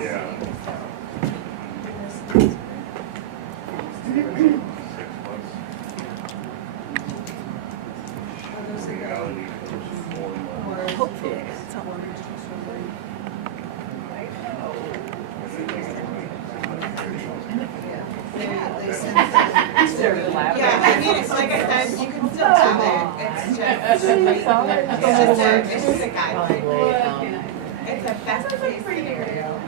Yeah. Hopefully. Yeah, I mean, it's like I said, you can still have it. It's just a guideline. It's a best case scenario.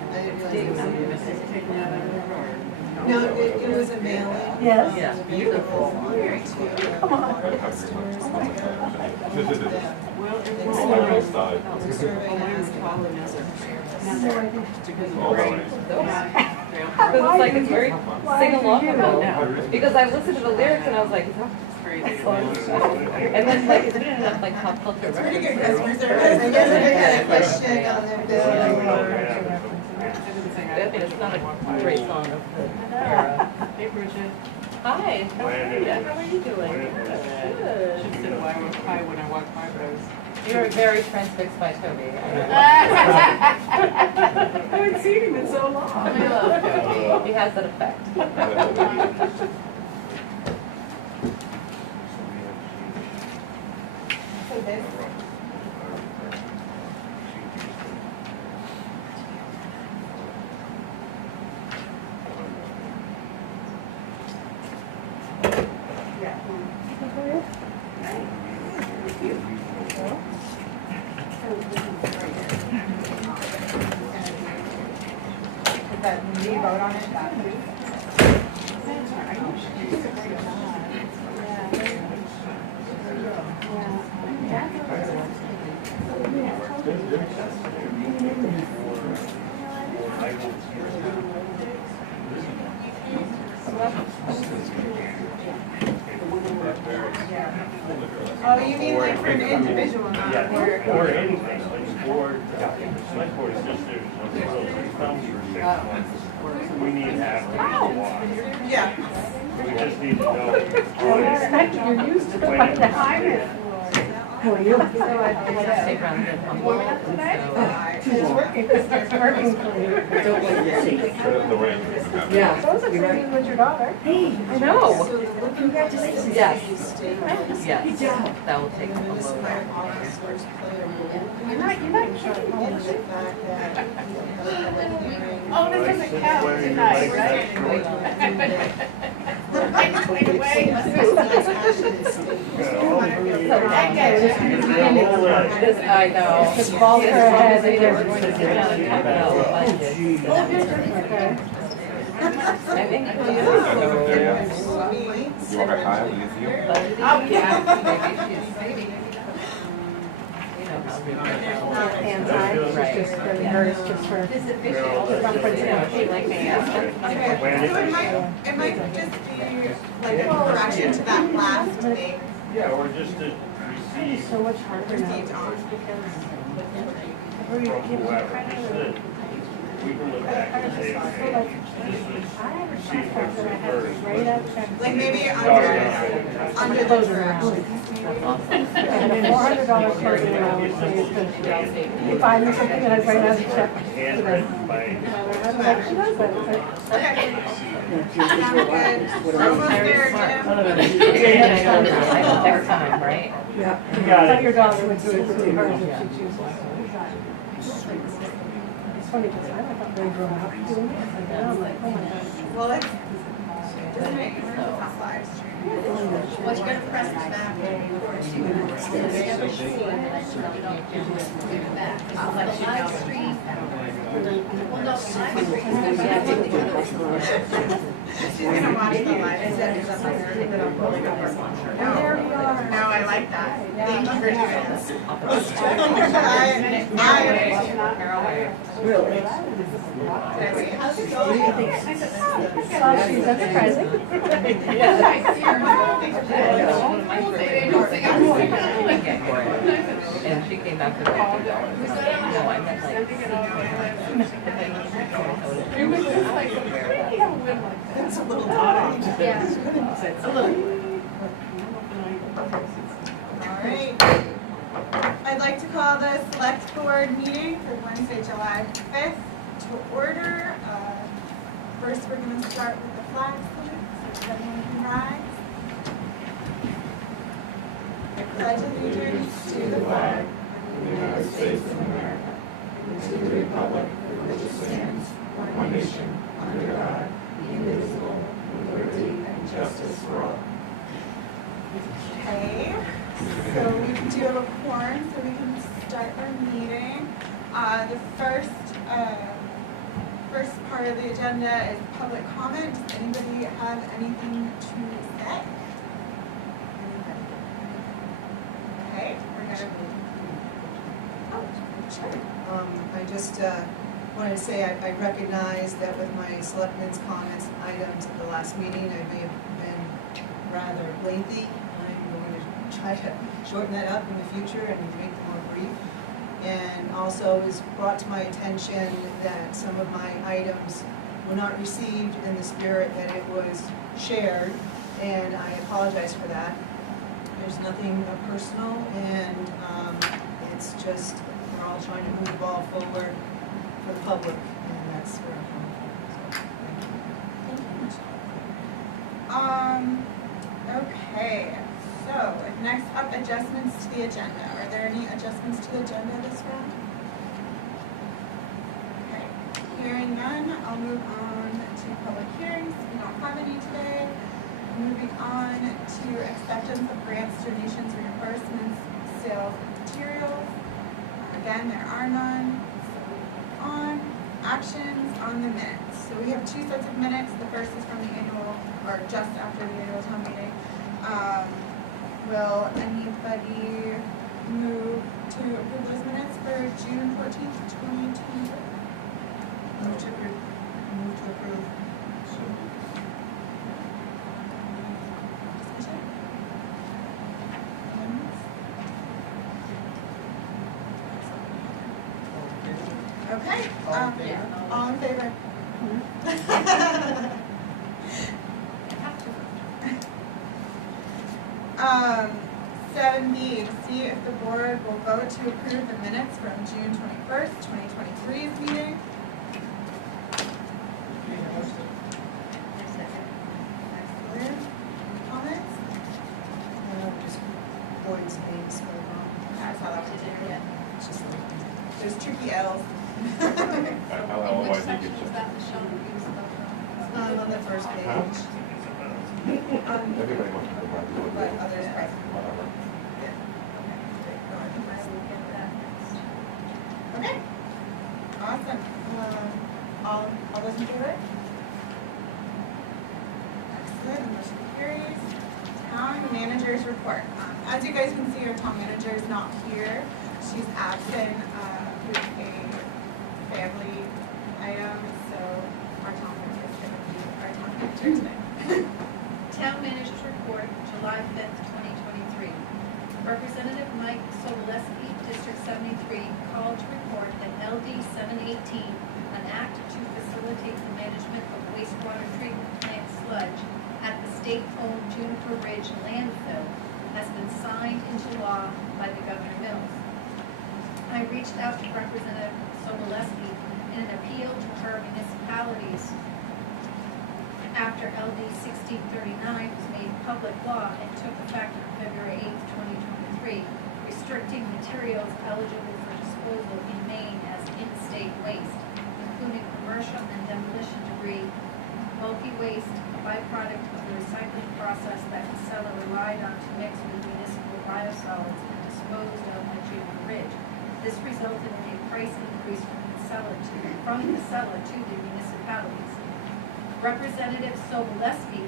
No, it was a mailing. Yes. Yeah. Beautiful. Come on. Because it's like, it's very sing-alongable. Because I listened to the lyrics and I was like, is that crazy? And then like, it's been enough like pop culture. Pretty good customer service. I guess I got a question on their bill. It's not a great song of the era. Hey, Bridget. Hi, how are you? How are you doing? Good. Good. She said why I walk by when I walk by, but I was. You're very transfixed by Toby. I haven't seen him in so long. I love Toby. He has that effect. So this. Do you vote on it? Oh, you mean like for an individual, not for... Or anything, like board, select board is just there, we need half the water. Yeah. We just need to know. You're used to it by now. How are you? So I stay around the It's working. It's working for you. Yeah. Those are pretty with your daughter. Hey, I know. congratulations. Yes. Yes. That will take a little This is my while. August first player. You're not Oh, this doesn't count tonight, right? This, I know. It's the ball for her head. We're going to sit down and talk about the budget. I think Oh, You want a pie with you? oh, yeah. Maybe she's, you know, how Anti, it's just for hers, just for. you know, she like me. Okay, so it might just be like a correction to that last thing. Yeah, or just to receive So much harder now Received on. because. from whoever, just that we can look back and say, okay, this was received from first. Like maybe under the correction. And then $400 closing allowance. You find me something and I write out a check today. Handwritten by. I don't know how she does that. It's like, Okay. Sounds good. Almost there, Jim. Next time, right? yeah. You got But it. your daughter would do it for hers if she chooses. It's funny because I thought they grew up doing it. And now I'm like, oh my gosh. Well, it's doesn't make sense. It's not live stream. What you gonna press back? She's gonna watch the live. No, I like that. Thank you for doing this. Really? How's it going? She's enterprising. And she came back with $50. No, I meant like. It's a little daughter. Yeah. It's a little. All right. I'd like to call the select board meeting for Wednesday, July 5th to order. First, we're going to start with the flag salute, so everyone can rise. I pledge allegiance to the flag of the United States of America, and to the republic for which it stands, one nation, under God, indivisible, with liberty and justice for all. Okay, so we do have a quorum, so we can start our meeting. The first part of the agenda is public comment. Does anybody have anything to say? Okay, we're gonna. Oh, sure. I just wanted to say I recognize that with my selectmen's comments items at the last meeting, I may have been rather lengthy. I'm going to try to shorten that up in the future and make them more brief. And also it was brought to my attention that some of my items were not received in the spirit that it was shared, and I apologize for that. There's nothing personal, and it's just we're all trying to move the ball forward for the public, and that's where I'm coming from. So, thank you. Okay, so next up, adjustments to the agenda. Are there any adjustments to the agenda this round? Okay, hearing none, I'll move on to public hearings. We don't have any today. Moving on to acceptance of grants, donations, reimbursements, sales of materials. Again, there are none. So moving on. Actions on the minutes. So we have two sets of minutes. The first is from the annual, or just after the annual town meeting. Will anybody move to approve those minutes for June 14th, 2023? Move to approve. Discussion? Okay, all in favor? 7B, to see if the board will vote to approve the minutes from June 21st, 2023's meeting. Excellent. Comments? Just boards names going on. I saw that one too. It's just like, There's tricky L's. Which section is that, Michelle? on the first page. Everybody wants to provide the But others present. whatever. Okay. Awesome. All those in favor? Excellent. The motion carries. Town manager's report. As you guys can see, our town manager is not here. She's absent with a family item, so our town manager is going to be our town manager today. Town Manager's Report, July 5th, 2023. Representative Mike Sobolewski, District 73, called to report that LD 718, an act to facilitate the management of wastewater treatment plant sludge at the state-owned Juniper Ridge landfill, has been signed into law by the Governor Mills. I reached out to Representative Sobolewski in an appeal to her municipalities after LD 1639 was made public law and took effect on February 8th, 2023, restricting materials eligible for disposal in Maine as in-state waste, including commercial and demolition debris, bulky waste, a byproduct of the recycling process that Casella relied on to mix with municipal biosolids and disposed of at Juniper Ridge. This resulted in a price increase from Casella to the municipalities. Representative Sobolewski,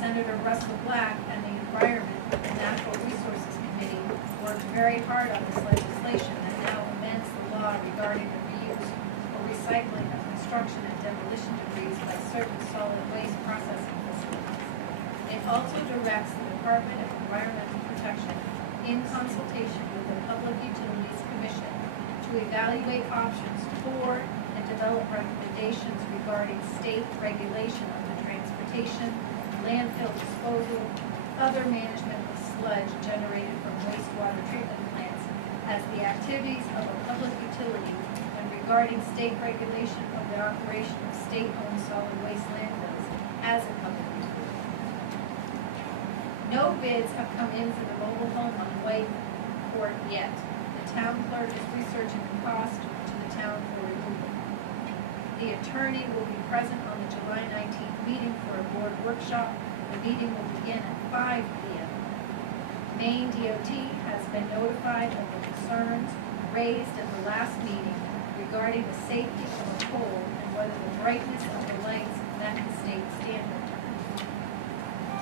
Senator Russell Black, and the Environment and Natural Resources Committee worked very hard on this legislation that now amends the law regarding the reuse or recycling of construction and demolition debris by certain solid waste processing facilities. It also directs the Department of Environmental Protection, in consultation with the Public Utilities Commission, to evaluate options for and develop recommendations regarding state regulation of the transportation, landfill disposal, other management of sludge generated from wastewater treatment plants as the activities of a public utility when regarding state regulation of the operation of state-owned solid waste landfills as a public utility. No bids have come in for the mobile home on White Court yet. The town clerk is researching the cost to the town for removal. The attorney will be present on the July 19th meeting for a board workshop. The meeting will begin at 5 p.m. Maine DOT has been notified of the concerns raised at the last meeting regarding the safety of a pole and whether the brightness of the lights met the state standard.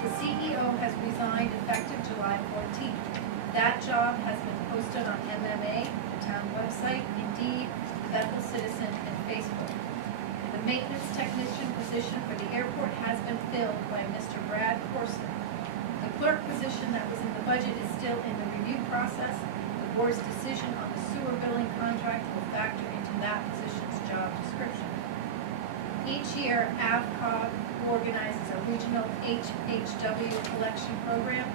The CEO has resigned effective July 14th. That job has been posted on MMA, the town website, Indeed, Bethel Citizen, and Facebook. The maintenance technician position for the airport has been filled by Mr. Brad Corson. The clerk position that was in the budget is still in the review process. The board's decision on the sewer billing contract will factor into that position's job description. Each year, AvCog organizes a regional HHW collection program.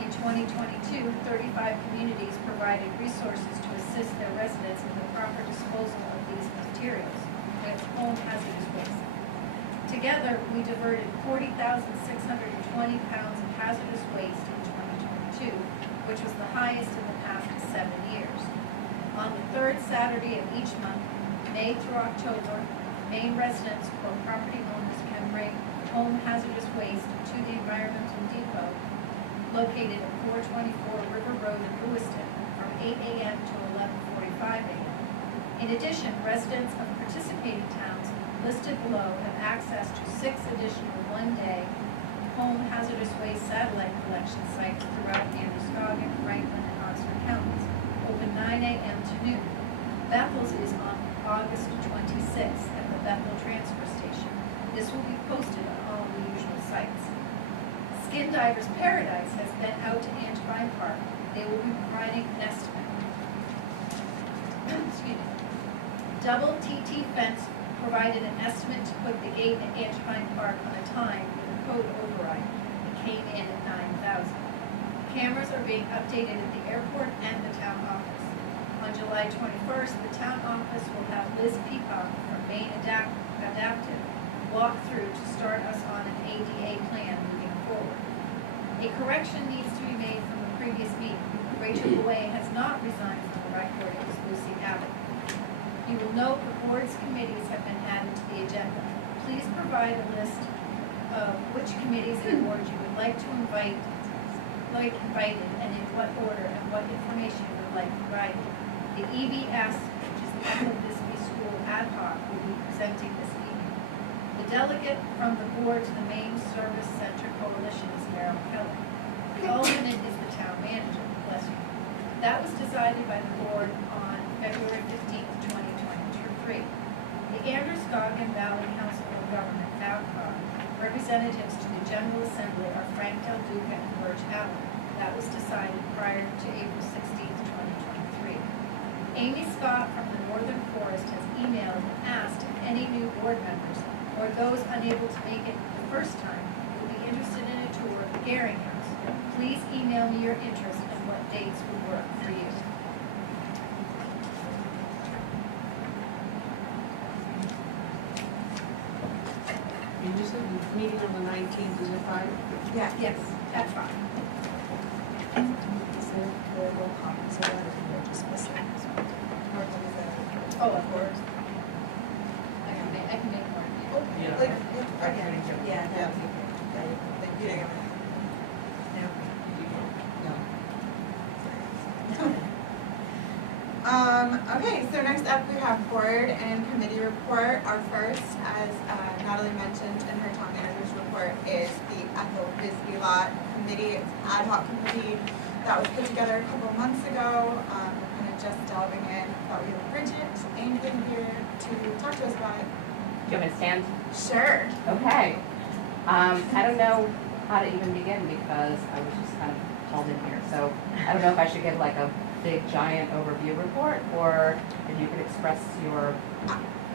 In 2022, 35 communities provided resources to assist their residents in the proper disposal of these materials, with home hazardous waste. Together, we diverted 40,620 pounds of hazardous waste in 2022, which was the highest in the past 7 years. On the third Saturday of each month, May through October, Maine residents or property owners can bring home hazardous waste to the environmental depot located at 424 River Road in Lewiston from 8 a.m. to 11:45 a.m. In addition, residents of participating towns listed below have access to 6 additional one-day home hazardous waste satellite collection sites throughout Androscoggin, Franklin, and Oxford counties, open 9 a.m. to noon. Bethel's is on August 26th at the Bethel Transfer Station. This will be posted on all the usual sites. Skin Divers Paradise has been out to Antevine Park. They will be providing an estimate. Excuse me. Double TT Fence provided an estimate to put the gate at Antevine Park on a time with a code override. It came in at $9,000. Cameras are being updated at the airport and the town office. On July 21st, the town office will have Liz Peacock from Maine Adaptive walk through to start us on an ADA plan moving forward. A correction needs to be made from the previous meeting. Rachel W.H.A.T has not resigned from the rec board, it was Lucy Abbott. You will note the board's committees have been added to the agenda. Please provide a list of which committees and boards you would like to invited, and in what order, and what information you would like provided. The EBS, which is the Bethel Bisbee School Ad Hoc, will be presenting this evening. The delegate from the board to the Maine Service Center Coalition is Merrill Kelly. The alternate is the town manager. Bless you. That was decided by the board on February 15th, 2023. The Androscoggin Valley Council of Government, AvCog, representatives to the General Assembly are Frank Del Duca and Birch Allen. That was decided prior to April 16th, 2023. Amy Scott from the Northern Forest has emailed and asked if any new board members or those unable to make it the first time would be interested in a tour of the Garing House. Please email me your interest and what dates would work for you. You just said the meeting on the 19th is at 5? Yeah, yes, that's fine. Is there available copies of that, or can I just miss it? Oh, of course. I can make more. Yeah. Yeah. Thank you. Okay, so next up we have board and committee report. Our first, as Natalie mentioned in her town manager's report, is the Ethel Bisbee Lot Committee. It's an ad hoc committee that was put together a couple months ago. We're kind of just delving in. Thought we had Bridget Ainsley here to talk to us about it. Do you want me to stand? Sure. Okay. I don't know how to even begin because I was just kind of called in here. So I don't know if I should give like a big giant overview report or if you could express your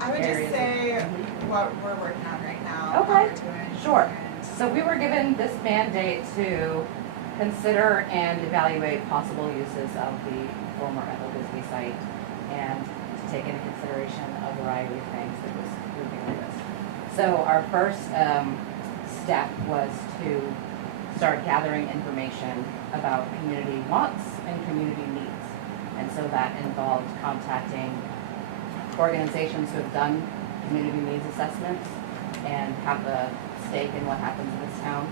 I would just areas say of- what we're working on right now. Okay. How we're doing. Sure. And So we were given this mandate to consider and evaluate possible uses of the former Ethel Bisbee site and to take into consideration a variety of things that was moving on this. So our first step was to start gathering information about community wants and community needs. And so that involved contacting organizations who have done community needs assessments and have a stake in what happens in this town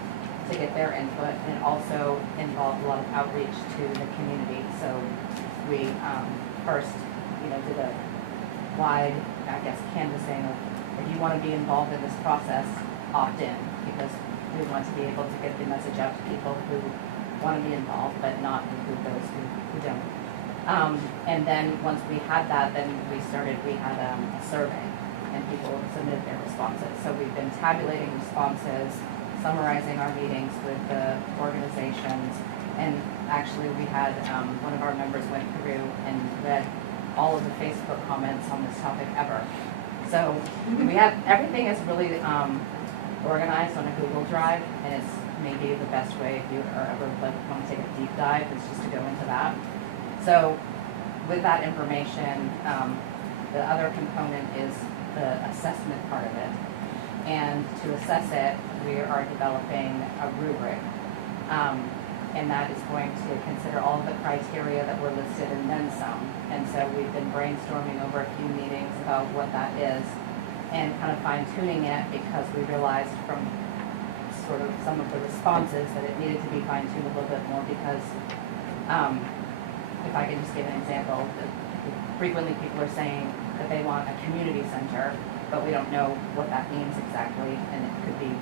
to get their input. And it also involved a lot of outreach to the community. So we first, did a wide, canvassing of if you want to be involved in this process, opt in, because we want to be able to get the message out to people who want to be involved, but not include those who don't. And then once we had that, then we had a survey, and people submitted their responses. So we've been tabulating responses, summarizing our meetings with the organizations, and actually we had one of our members went through and read all of the Facebook comments on this topic ever. So we have, everything is really organized on a Google Drive, and it's maybe the best way if you are ever want to take a deep dive is just to go into that. So with that information, the other component is the assessment part of it. And to assess it, we are developing a rubric. And that is going to consider all of the criteria that were listed and then some. And so we've been brainstorming over a few meetings about what that is and kind of fine tuning it, because we realized from sort of some of the responses that it needed to be fine tuned a little bit more, because if I can just give an example, frequently people are saying that they want a community center, but we don't know what that means exactly, and it could be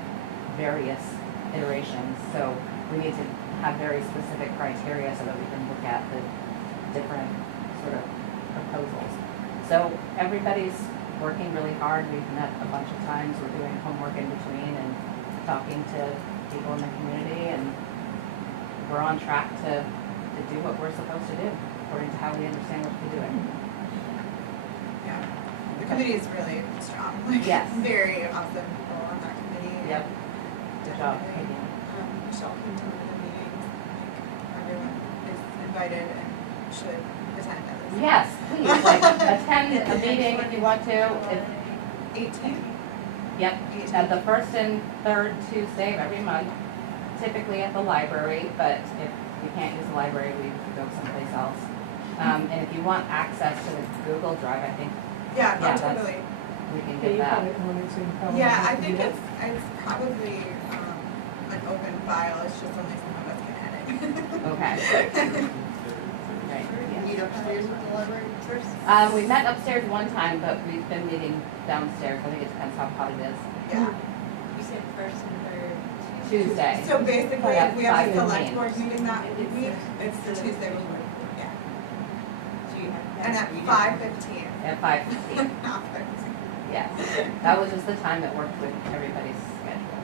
various iterations. So we need to have very specific criteria so that we can look at the different sort of proposals. So everybody's working really hard. We've met a bunch of times. We're doing homework in between and talking to people in the community, and we're on track to do what we're supposed to do according to how we understand what to be doing. Yeah, the committee is really strong. Like, yes. Very awesome people on that committee. Yep. Good job. Michelle came to one of the meetings. Everyone is invited and should attend at least. Yes, please. Like, attend a meeting if you want to. 18th? Yep. At the first and third Tuesday of every month, typically at the library, but if we can't use the library, we go someplace else. And if you want access to the Google Drive, I think Yeah, Yeah, totally. we can get that. Yeah, I think it's probably an open file. It's just only some of us can edit. Okay. Right. Meet upstairs with the library first? We met upstairs one time, but we've been meeting downstairs. I think it depends how hot it is. Yeah. You said first and third Tuesday. So basically, Yeah, if we have a 5:15. select board meeting that week, it's the Tuesday before. Yeah. So you have And at 5:15. At 5:15. Not 15. Yes. That was just the time that worked with everybody's schedule.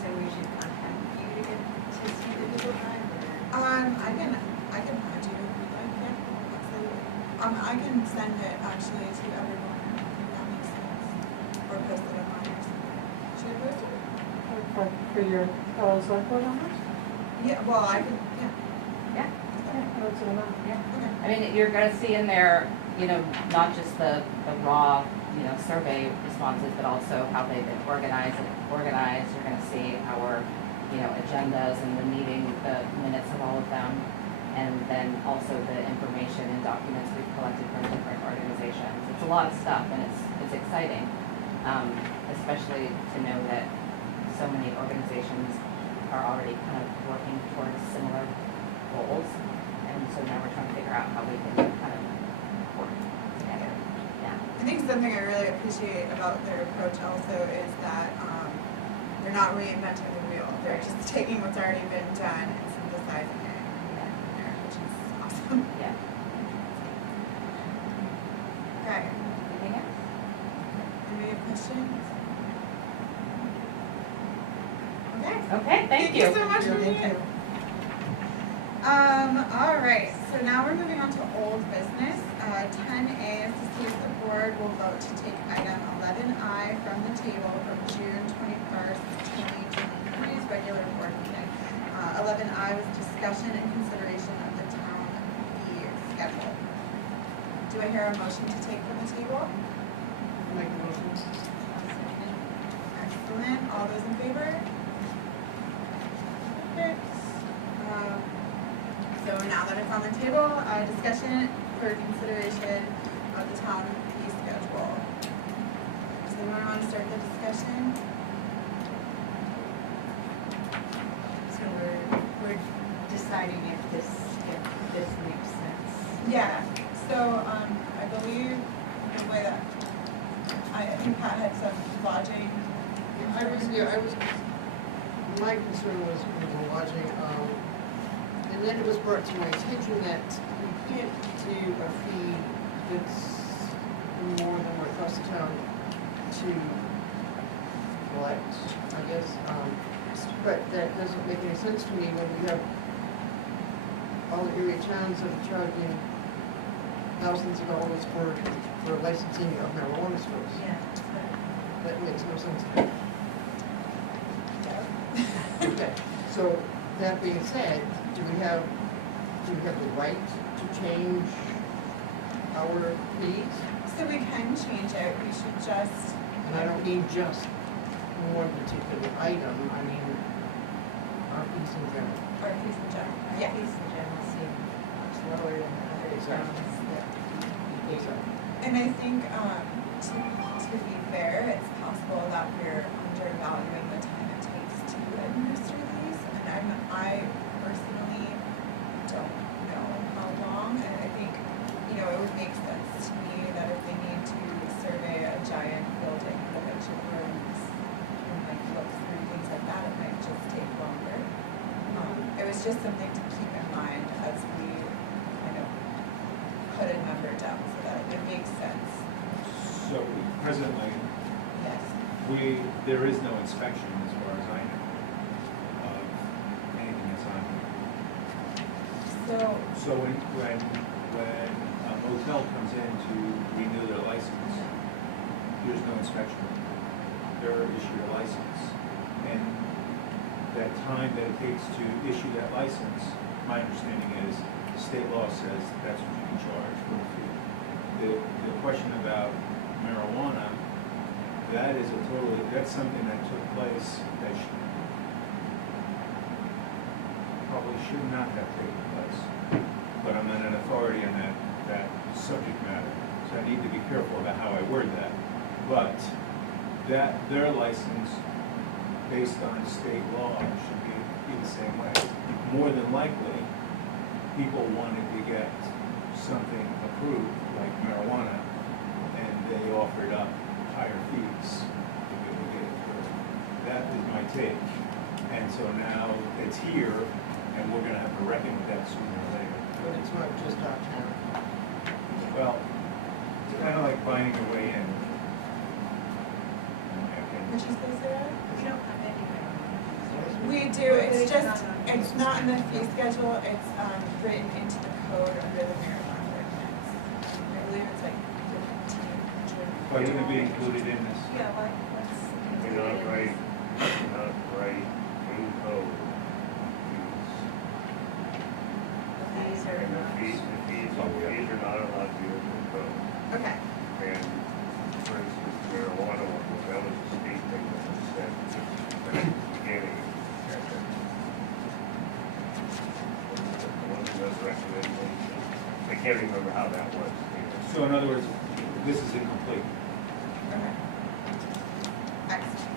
So we should contact you to get to see the Google Drive, or? I can find you if you'd like, yeah, absolutely. I can send it actually to everyone, if that makes sense. Or post it online or something. Should I post it? For your select board members? Yeah, well, I can, yeah. Yeah. What's it about? Okay. I mean, you're gonna see in there, not just the raw, survey responses, but also how they've been organized. You're gonna see our, agendas and the meeting, the minutes of all of them. And then also the information and documents we've collected from different organizations. It's a lot of stuff, and it's exciting, especially to know that so many organizations are already kind of working towards similar goals. And so now we're trying to figure out how we can kind of work together. Yeah. I think something I really appreciate about their approach also is that they're not reinventing the wheel. They're just taking what's already been done and synthesizing it and putting it in there, which is awesome. Yeah. Okay. Anything else? Any questions? Okay. Okay, thank you. so much for being here. All right, so now we're moving on to old business. 10A is to see if the board will vote to take item 11I from the table from June 21st, 2023's regular board meeting. 11I was discussion and consideration of the town fee schedule. Do I hear a motion to take from the table? Make a motion. Excellent. All those in favor? Perfect. So now that it's on the table, discussion for consideration of the town fee schedule. Does anyone want to start the discussion? So we're deciding if this makes sense. Yeah. So I believe the way that I think Pat had some lodging. My concern was with the lodging, and then it was brought to my attention that we can't do a fee that's more than what it costs the town to collect, I guess. But that doesn't make any sense to me when we have all the area towns that are charging thousands of dollars for licensing of marijuana stores. Yeah. That makes no sense to me. Okay, so that being said, do we have the right to change our fees? So we can change it. We should just. And I don't mean just one particular item, I mean our fees in general. Or fees in general. Yeah. Fees in general seem much lower than other Exactly. towns that we pay. And I think, to be fair, it's possible that we're undervaluing the time it takes to administer these. And I personally don't know how long, and I think, it would make sense to me that if they need to survey a giant building with a bunch of rooms and look through things like that, it might just take longer. It was just something to keep in mind as we kind of put a number down so that it makes sense. So presently, Yes. there is no inspection as far as I know of anything that's on here. So when a motel comes in to renew their license, there's no inspection. They're issued a license. And that time that it takes to issue that license, my understanding is state law says that's what you can charge for the fee. The question about marijuana, that's something that took place that probably should not have taken place. But I'm not an authority on that subject matter, so I need to be careful about how I word that. But their license, based on state law, should be the same way. More than likely, people wanted to get something approved, like marijuana, and they offered up higher fees to be able to get it through. That is my take. And so now it's here, and we're gonna have to reckon with that sooner or later. But it's not just our town. Well, it's kind of like buying your way in. in my opinion. Would you say, Sarah? We don't have any marijuana. We do, it's just, it's not in the fee schedule, it's written into the code under the marijuana ordinance. I believe it's like 1500. But it's gonna be included in this. Yeah, what's. You're not right in code. These are And not. the fees are not allowed to be in code. Okay, And for instance, marijuana, that was a state thing that was said at the beginning. The one who does recommendations, I can't remember how that was. So in other words, this is incomplete. okay. Excellent.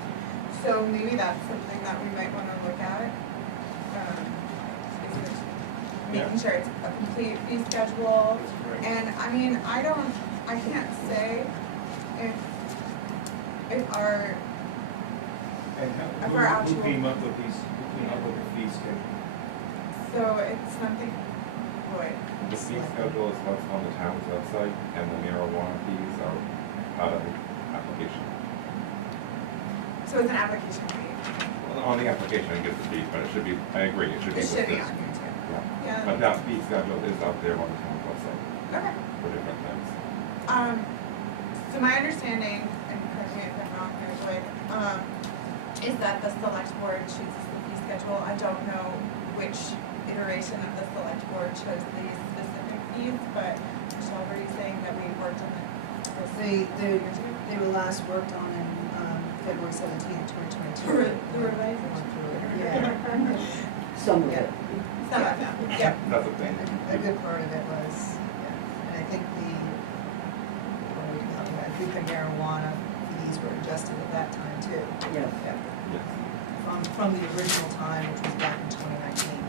So maybe that's something that we might want to look at. Is it making sure it's a complete fee schedule. That's correct. And I mean, I can't say if our, And Of who our who actual- came up with the fee schedule? so it's something, boy, The fee schedule is what's on the town's website, and the marijuana fees are out of the application. so it's an application fee. Well, on the application, it gives the fee, but it should be, I agree, it should be It should be listed. on here too. Yeah. Yeah. But that fee schedule is out there on the town's website Okay. for different things. So my understanding, and correct me if I'm wrong, Lloyd, is that the select board chooses the fee schedule. I don't know which iteration of the select board chose the specific fees, but Michelle, were you saying that we worked on this? They were last worked on in February 17th, 2022. The revised? Yeah. Some of Yeah. it. Some of them, yeah. That's the thing. A good part of it was, yeah, and I think I think the marijuana fees were adjusted at that time too. Yes. Yeah. Yes. From the original time, which was back in 2019.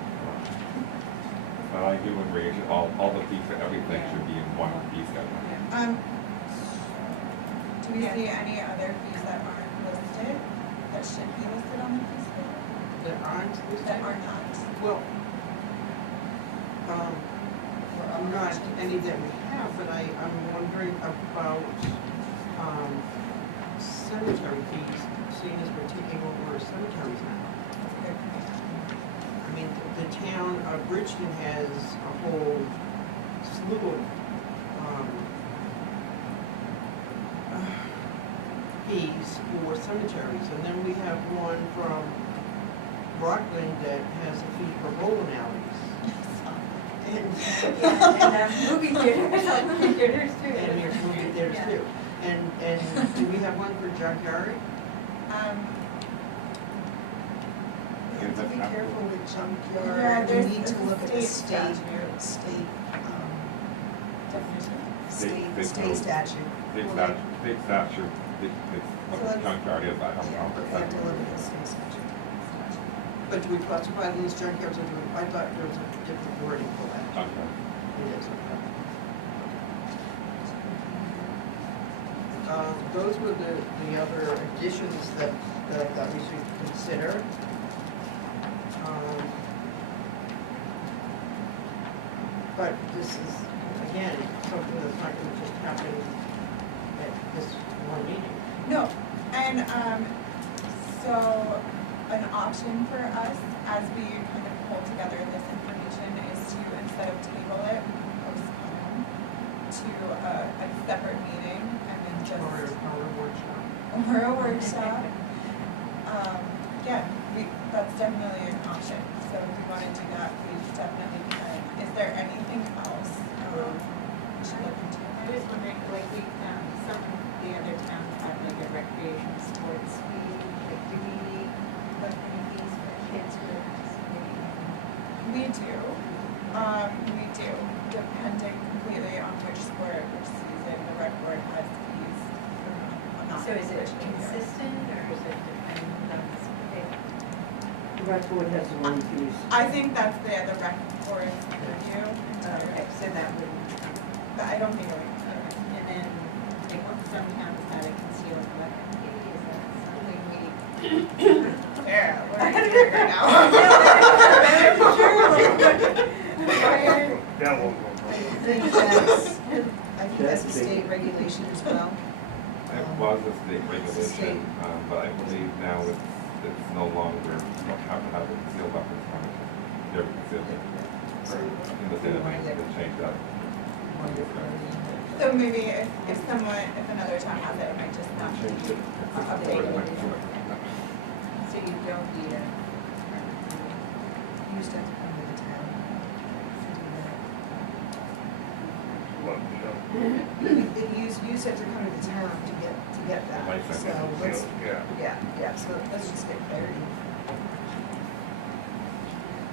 But I do agree, all the fees for everything should be in one fee schedule. Do we see any other fees that aren't listed, that should be listed on the fee schedule, That aren't listed? that are not? Well, not any that we have, but I'm wondering about, cemetery fees, seeing as we're taking over cemeteries now. I mean, the town of Bridgeton has a whole slew of, fees for cemeteries, and then we have one from Rockland that has a fee for bowling alleys. And movie theaters too. And there's movie theaters too. And do we have one for junkyard? We have to be careful with Yeah, junkyard. We there's need to a look at the state state definition. state statute. Big statute, what the junkyard is, I don't Yeah, know. we have to look at the state statute. But do we classify them as junkyards, or do we, I thought there was a different wording for that. Junkyard. It is, okay. Those were the other additions that I thought we should consider. But this is, again, something that's not gonna just happen at this one meeting. No, and, so an option for us as we kind of pull together this information is to, instead of table it, postpone to a separate meeting and then just. Or a workshop. Or a workshop. Yeah, that's definitely an option, so if we wanna do that, we definitely can. Is there anything else, we should look into? I was wondering, like, some of the other towns have like a recreation sports fee, like, do we need what any fees for kids who are participating? We do, depending completely on which sport, which season, the rec board has fees. I'm not So is it originally here. consistent or is it dependent on the sport? The rec board has their own fees. I think that's the rec board's purview, Okay, so that would, but I don't think it would. and then, like, some towns had a concealed weapon fee, is that something we? Yeah, we're here now. That won't go I wrong. think that's a state regulation as well. It was a state regulation, but I believe now it's no longer, you don't have to have a concealed weapons permit. They're concealed. In the state of Maine, they changed that. So maybe if another town has it, it might just not be Changed it. updated. So you don't need a. Used to have to come to the town to do that. What, Michelle? You used to have to come to the town to get that, License. so let's, Yeah. yeah, so let's just get clarity.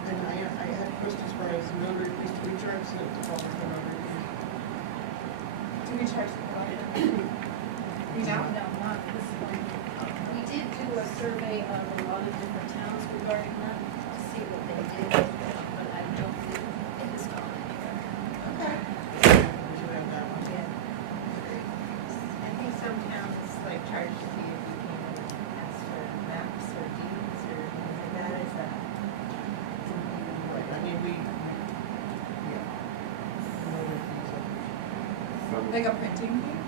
And I had a question as far as notary fees, do we charge the public for notary fees? Do we charge the lawyer? We No, don't? not at this point. We did do a survey of a lot of different towns regarding that, to see what they did, but I don't think it is common here. Okay. We do have that one. I think some towns like charge a fee if you came in and asked for maps or deeds or anything like that, is that something Right, I mean, yeah. Notary fees. Like a printing fee?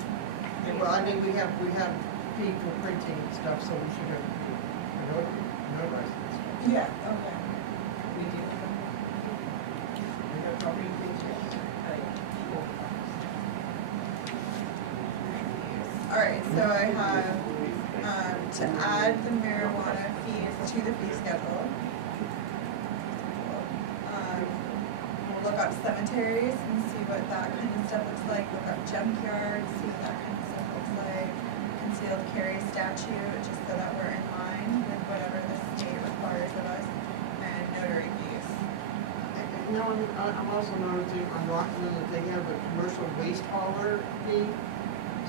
Yeah, well, I mean, we have people printing stuff, so we should have a notarized stuff. Yeah, okay. We do. We have property fees, yes. All right, so I have, to add the marijuana fees to the fee schedule. We'll look look up cemeteries and see what that kind of stuff looks like, look up junkyards, see what that kind of stuff looks like, concealed carry statute, just so that we're in line with whatever the state requires of us, and notary fees. You know, I'm also noticing on Rockland that they have a commercial waste hauler fee.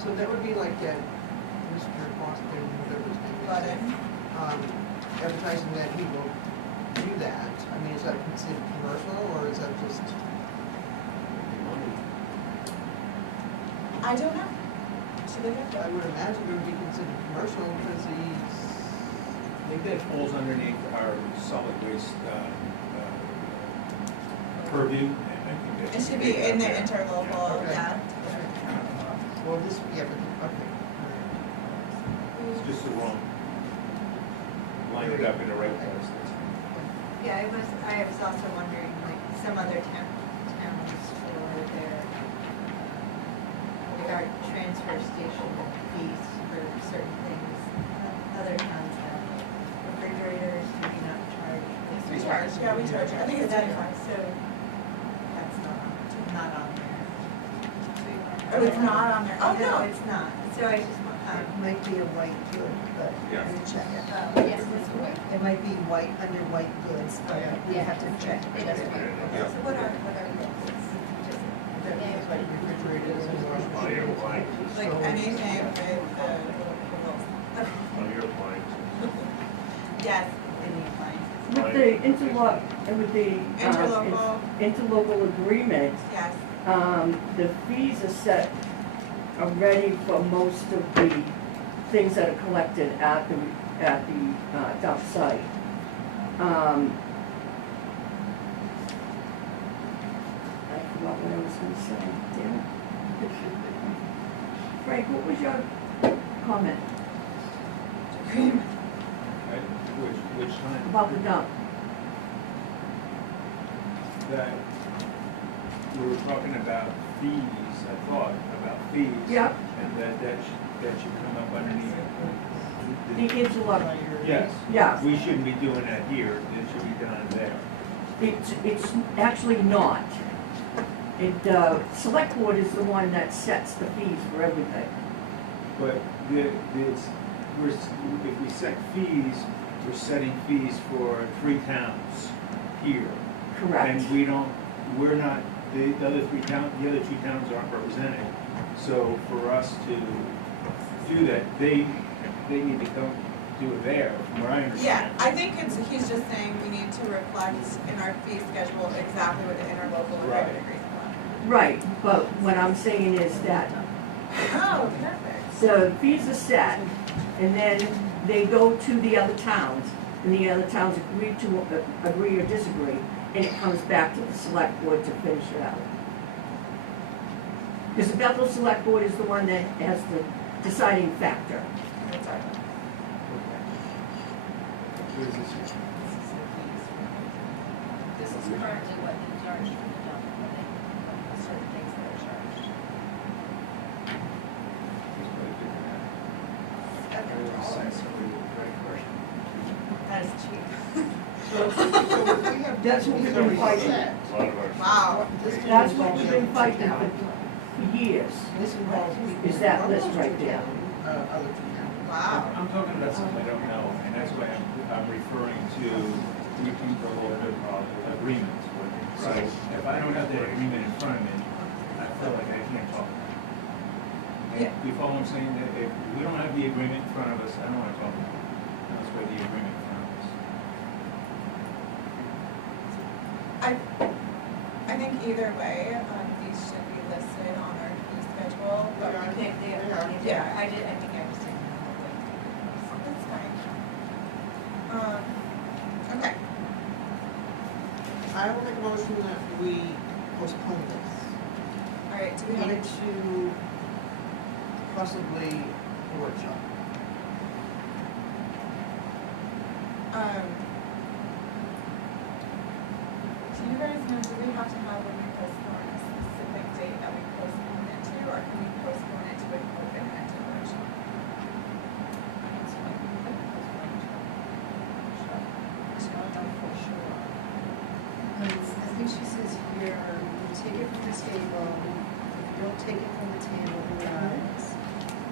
So that would be like that, Mr. Boston, whatever his name is. Budden. Advertising that he will do that. I mean, is that considered commercial or is that just? I don't know. Should they have I would imagine it would be considered commercial because he's. I think that falls underneath our solid waste, purview, and I think that. It should be in the interlocal, Okay. yeah. Well, this, yeah, but, okay. It's just the wrong, line it up in the right place. Yeah, I was also wondering, like, some other towns for their transfer station fees for certain things. Other towns have refrigerators, do we not charge? We charge, yeah, we charge. I think it's So $25. So that's not on there. Oh, it's not on there. Oh, No, no. it's not. So I just want, It might be a white good, but Yeah. we check it. Yes, it's correct. It might be white, under white goods, but we have to check. It is correct. Yeah. So what are you? That's like refrigerators and washing On your machines. appliances. Like anything with the On your appliances. yes, any appliances. With the Interlocal. interlocal agreement, yes. the fees are set already for most of the things that are collected at the dump site. I forgot what I was gonna say, damn it. Frank, what was your comment Which time? about the dump? That, we were talking about fees, I thought, about fees. Yeah. And that should come up underneath. The interlocal, Yes. yeah. We shouldn't be doing that here, it should be done there. It's actually not. Select board is the one that sets the fees for everything. But if we set fees, we're setting fees for 3 towns here. Correct. And we're not, the other 2 towns aren't represented. So for us to do that, they need to come do it there, from what I understand. Yeah, I think he's just saying we need to reflect in our fee schedule exactly what the interlocal and Right. private agrees on. Right, but what I'm saying is that Oh, perfect. the fees are set, and then they go to the other towns, and the other towns agree or disagree, and it comes back to the select board to finish it out. Because the Bethel Select Board is the one that has the deciding factor. That's our- Where's this? This is currently what they charge for the dump, certain things that are charged. That is cheap. So if we have. That's what we've been fighting. set, A lot of our. Wow. this That's involves what we've been fighting other for years. This involves people. Is that from list those right two there. towns, other two towns. Wow. I'm talking about something I don't know, and that's why I'm referring to agreement. So if I don't have that agreement in front of me, I feel like I can't talk. Yeah. You follow what I'm saying? That if we don't have the agreement in front of us, I don't want to talk about it. That's why the agreement in front of us. I think either way, these should be listed on our fee schedule, but we can, yeah, I think I was saying that's fine. Okay, I will make a motion that we postpone this. all right, do we Get have, it to possibly a workshop. do you guys know, do we have to have when we postpone a specific date that we postpone it to, or can we postpone it to an open-ended workshop? I think she says here either you take it from the table, if you don't take it from the table, otherwise,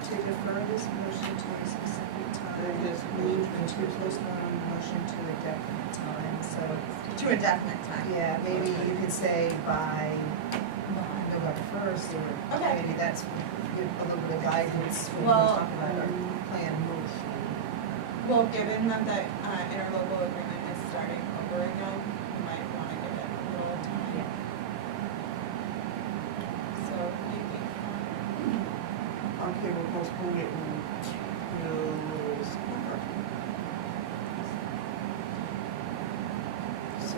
to defer this motion to a specific time, move to postpone motion to a definite time, so. To a definite time. Yeah, maybe you could say by November 1st, or Okay. maybe that's a little bit of guidance when we Well, talk about our plan move. Well, given that the interlocal agreement is starting over again, you might want to give it a little time. Yeah. So maybe. Okay, we'll postpone it until September. So,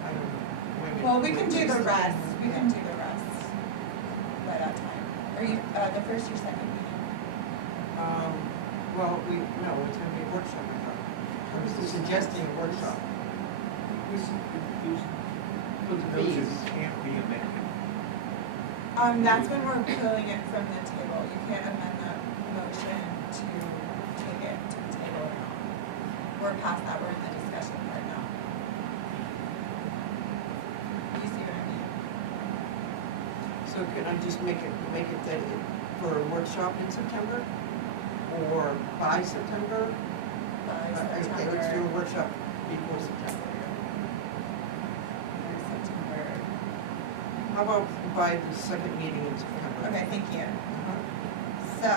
I don't know. Maybe- Well, we can do the rest. We can do the rest by that time. Are you the first or second meeting? Well, no, it's gonna be a workshop, I thought. I was suggesting a workshop. For the fees can't be amended. That's when we're pulling it from the table. You can't amend the motion to take it to the table or not. We're past that. We're in the discussion part now. You see what I mean? So can I just make it that for a workshop in September? Or by September? Okay, let's do a workshop before September. September. How about by the second meeting in September? Okay, thank you. So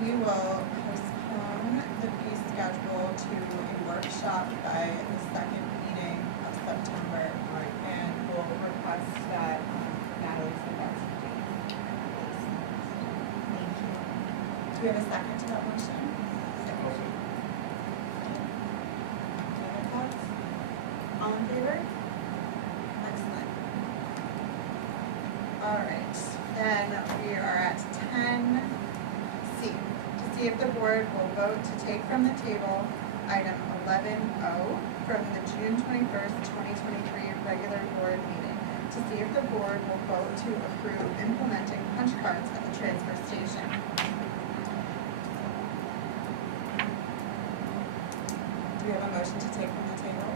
we will postpone the fee schedule to a workshop by the second meeting of September. Right. And we'll request that Natalie send out some dates. Thank you. Do we have a second to that motion? Second. Any other thoughts? All in favor? Excellent. All right, then we are at 10C. To see if the board will vote to take from the table item 11O from the June 21st, 2023 regular board meeting. To see if the board will vote to approve implementing punch cards at the transfer station. Do we have a motion to take from the table?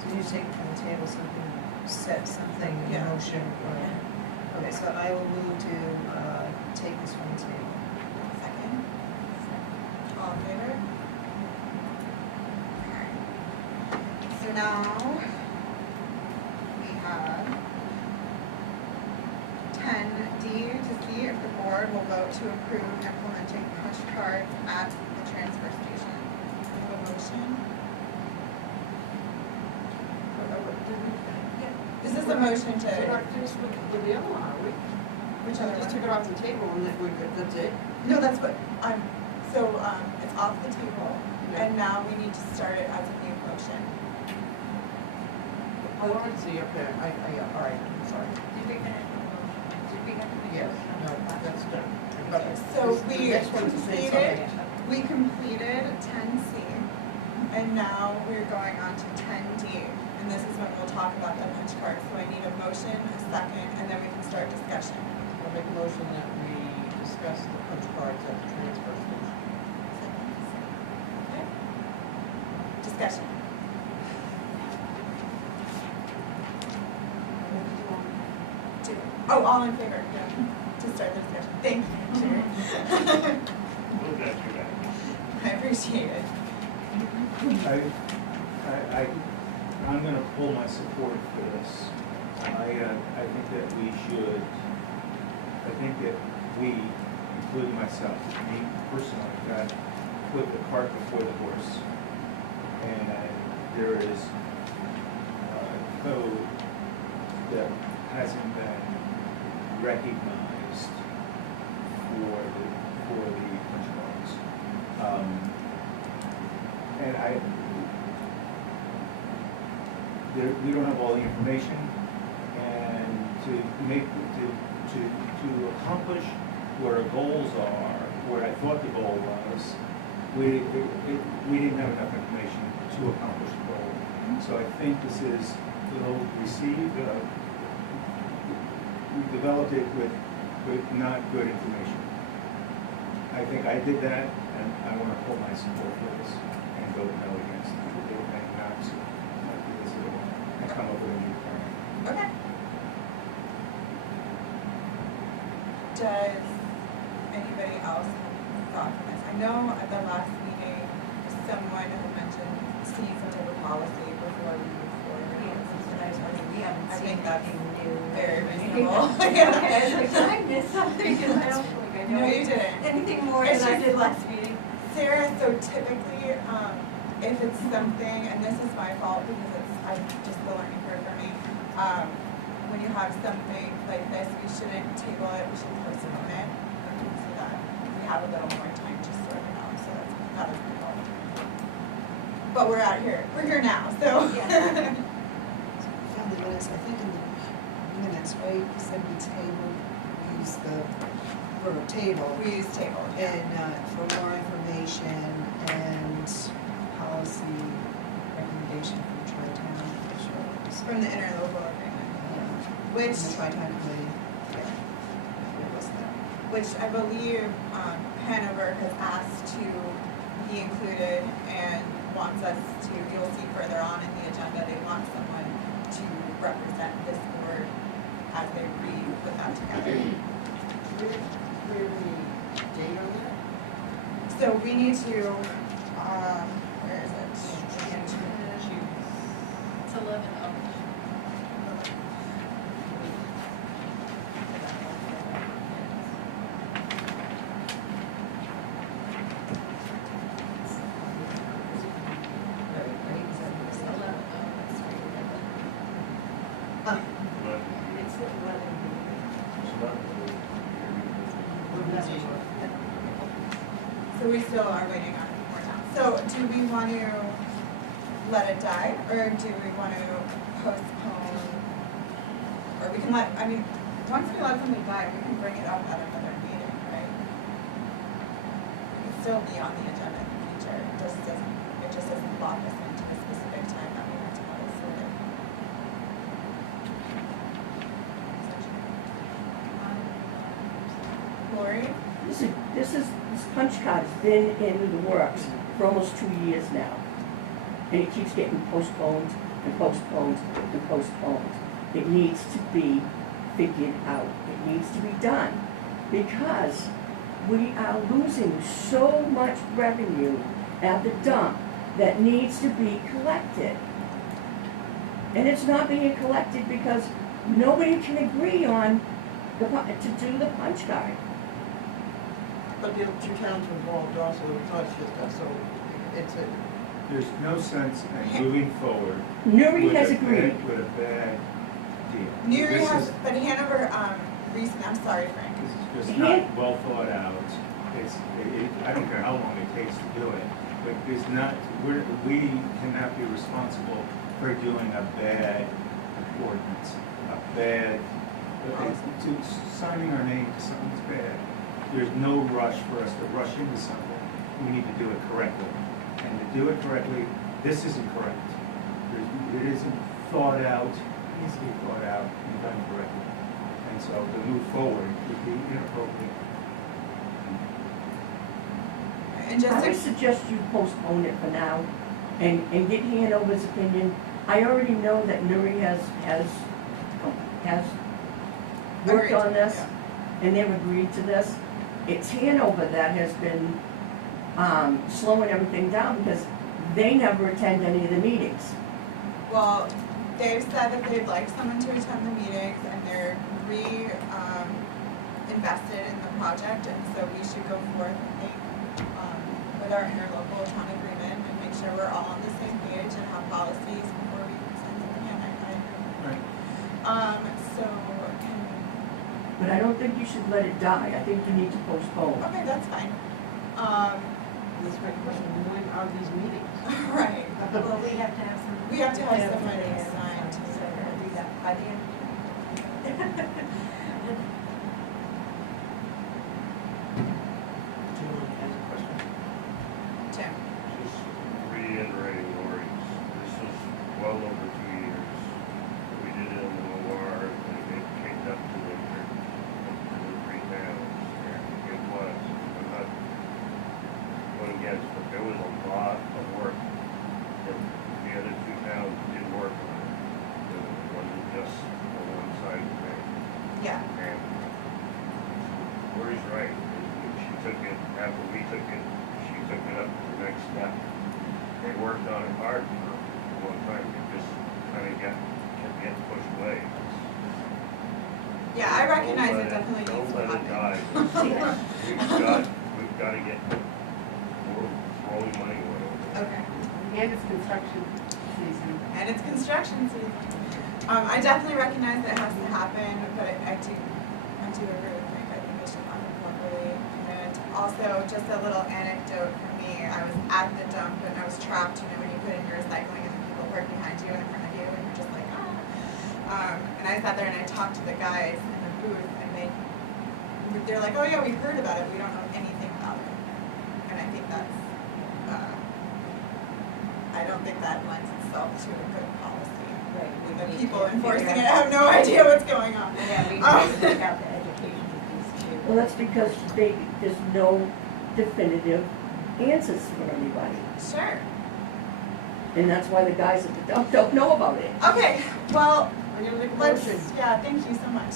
So you take from the table something, set something in Yeah. motion, or, okay, so I will move to, take this from the table. Second. All in favor? So now, we have 10D to see if the board will vote to approve implementing punch card at the transfer station. Do we have a motion? This is the motion So we're to, not finished with the other one, are we? which We other just one? took it off the table and then we're good, that's it? No, that's what, it's off the table, and now we need to start it as a new motion. Oh, I see, okay, all right, I'm sorry. Did we finish the motion? Did we get to finish? Yes, no, that's done. But So the we next one's the same completed, subject. we completed 10C, and now we're going on to 10D, and this is when we'll talk about the punch card. So I need a motion, a second, and then we can start discussion. I'll make a motion that we discuss the punch cards at the transfer station. Okay. Discussion. Oh, all in favor, yeah, to start the discussion. Thank you, Chair. We'll get you back. I appreciate it. I'm gonna pull my support for this. I think that we should, I think that we, including myself, me personally, got to put the cart before the horse. And there is code that hasn't been recognized for the punch cards. And we don't have all the information, and to accomplish what our goals are, what I thought the goal was, we didn't have enough information to accomplish the goal. So I think this is, we developed it with not good information. I think I did that, and I want to pull my support for this and vote no against the little thing, not to, and come up with a new plan. Okay. Does anybody else have thoughts on this? I know at the last meeting, someone had mentioned seeing some type of policy before we move forward. We haven't I seen think that's anything new. very reasonable. Okay, I was like, did I miss something? Because I don't feel like I know. No, you didn't. Anything more It's than I just- did last meeting. Sarah, so typically, if it's something, and this is my fault because I'm just the learning curve for me, when you have something like this, we shouldn't table it, we should postpone it, so that we have a little more time to sort it out, so that is my fault. But we're we're here now, so. Yeah. Found the minutes, I think in the minutes, right, you said we tabled, we used the word table. We use table, And for more information and policy recommendation from Tri-Town officials. from the interlocal agreement, Which? which, The Tri-Town committee. It was that. which I believe Hanover has asked to be included and wants us to, you'll see further on in the agenda, they want someone to represent this board as they put that together. Where the date on that? So we need to, where is it? It's 11 August. It's 11 August. But It's 11. it's not- So we still are waiting on more now. So do we want to let it die, or do we want to postpone? Or we can once we let something die, we can bring it up at another meeting, right? It can still be on the agenda in the future, it just doesn't lock us into a specific time that we have to have it sorted. Lori? This punch card has been in the works for almost 2 years now. And it keeps getting postponed and postponed and postponed. It needs to be figured out. It needs to be done. Because we are losing so much revenue at the dump that needs to be collected. And it's not being collected because nobody can agree on to do the punch card. But the other two towns were involved also, it's not just us, so it's a, There's no sense in moving forward Nuri with has a agreed. with a bad deal. Newry This has, is- but Hanover, I'm sorry, Frank. This is just not well thought out. I don't care how long it takes to do it, but it's not, we cannot be responsible for doing a bad ordinance, a bad, signing our name to something that's bad. There's no rush for us to rush into something. We need to do it correctly. And to do it correctly, this isn't correct. It isn't thought out, it needs to be thought out and done correctly. And so to move forward would be inappropriate. And just I would to, suggest you postpone it for now and get Hanover's opinion. I already know that Nuri has worked Agreed, on this yeah. and they've agreed to this. It's Hanover that has been slowing everything down because they never attend any of the meetings. well, they've said that they'd like someone to attend the meetings and they're invested in the project, and so we should go forth, I think, with our interlocal town agreement and make sure we're all on the same page and have policies before we send something in. I agree. So can, But I don't think you should let it die. I think you need to postpone. okay, that's fine. that's my question, when are these meetings? Right. Well, we have to have some. We have to have Yeah, somebody yeah, assigned to so we'll do that by the end. Tim. Just reiterating Lori's, this is well over 2 years. We did it in the OR, and it came up to the 3 towns, and it was. I'm not right. She took it, after we took it, she took it up to the next step. They worked on it hard for a long time, it just kind of kept getting pushed away. Yeah, I recognize Don't it let definitely needs to Don't let it happen. die. We've got to get, we're throwing money away. Okay, And it's construction season. and it's construction season. I definitely recognize that it has to happen, but I do agree with Frank, I think it should happen properly. And also, just a little anecdote for me, I was at the dump and I was trapped, you know, when you put in your recycling and the people park behind you and in front of you and you're just like, ah. And I sat there and I talked to the guys in the booth and they're like, oh yeah, we've heard about it, we don't know anything about it. And I think that's, I don't think that lends itself to a good policy. Right. And the people enforcing it have no idea what's going on. Yeah, we need to look out the education piece too. Well, that's because there's no definitive answers for everybody. Sure. And that's why the guys at the dump don't know about it. Okay, well, I'm gonna make a let's, motion, yeah, thank you so much.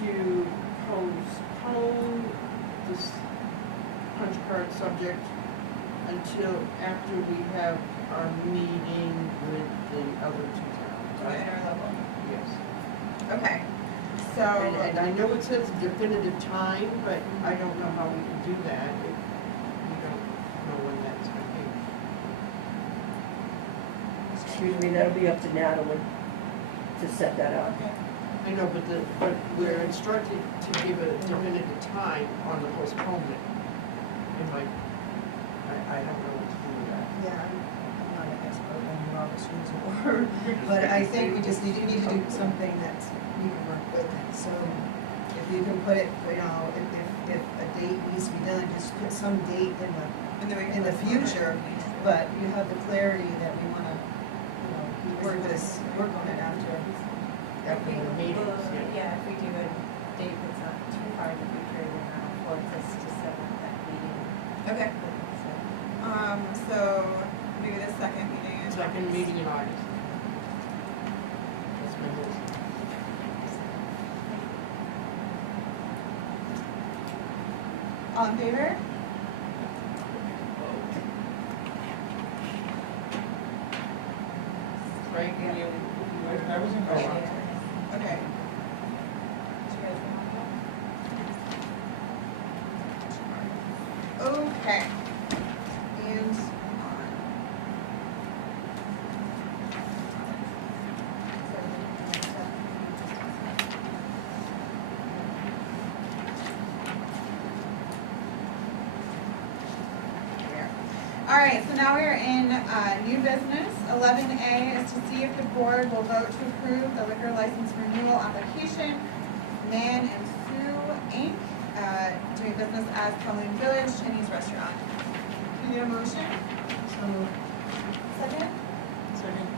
to postpone this punch card subject until after we have our meeting with the other two towns. The interlevel. Yes. Okay, so, And I know it says definitive time, but I don't know how we can do that if we don't know when that's gonna be. Excuse me, that'll be up to Natalie to set that up. okay. I know, but we're instructed to give a definitive time on the postponement. And like, I don't know what to do with that. Yeah, I'm not an expert on Robert's rules of order, but I think we just need to do something that we can work with. So if you can put it, you know, if a date needs to be done, just put some date And then we in can the future, but you have the clarity that we wanna, you know, work on it after After the meeting. Yeah, if we do a date that's not too far in the future, then I'll force us to set up that meeting. Okay, So, so maybe the second meeting in Second August. meeting in August. That's my motion. All in favor? Frank, and you? I was in Colorado. Okay. Okay. And all right, so now we are in new business. 11A is to see if the board will vote to approve the liquor license renewal application, Man and Sue Inc., doing business as Colleen Village Chinese Restaurant. Can you get a motion? So, Second? Second.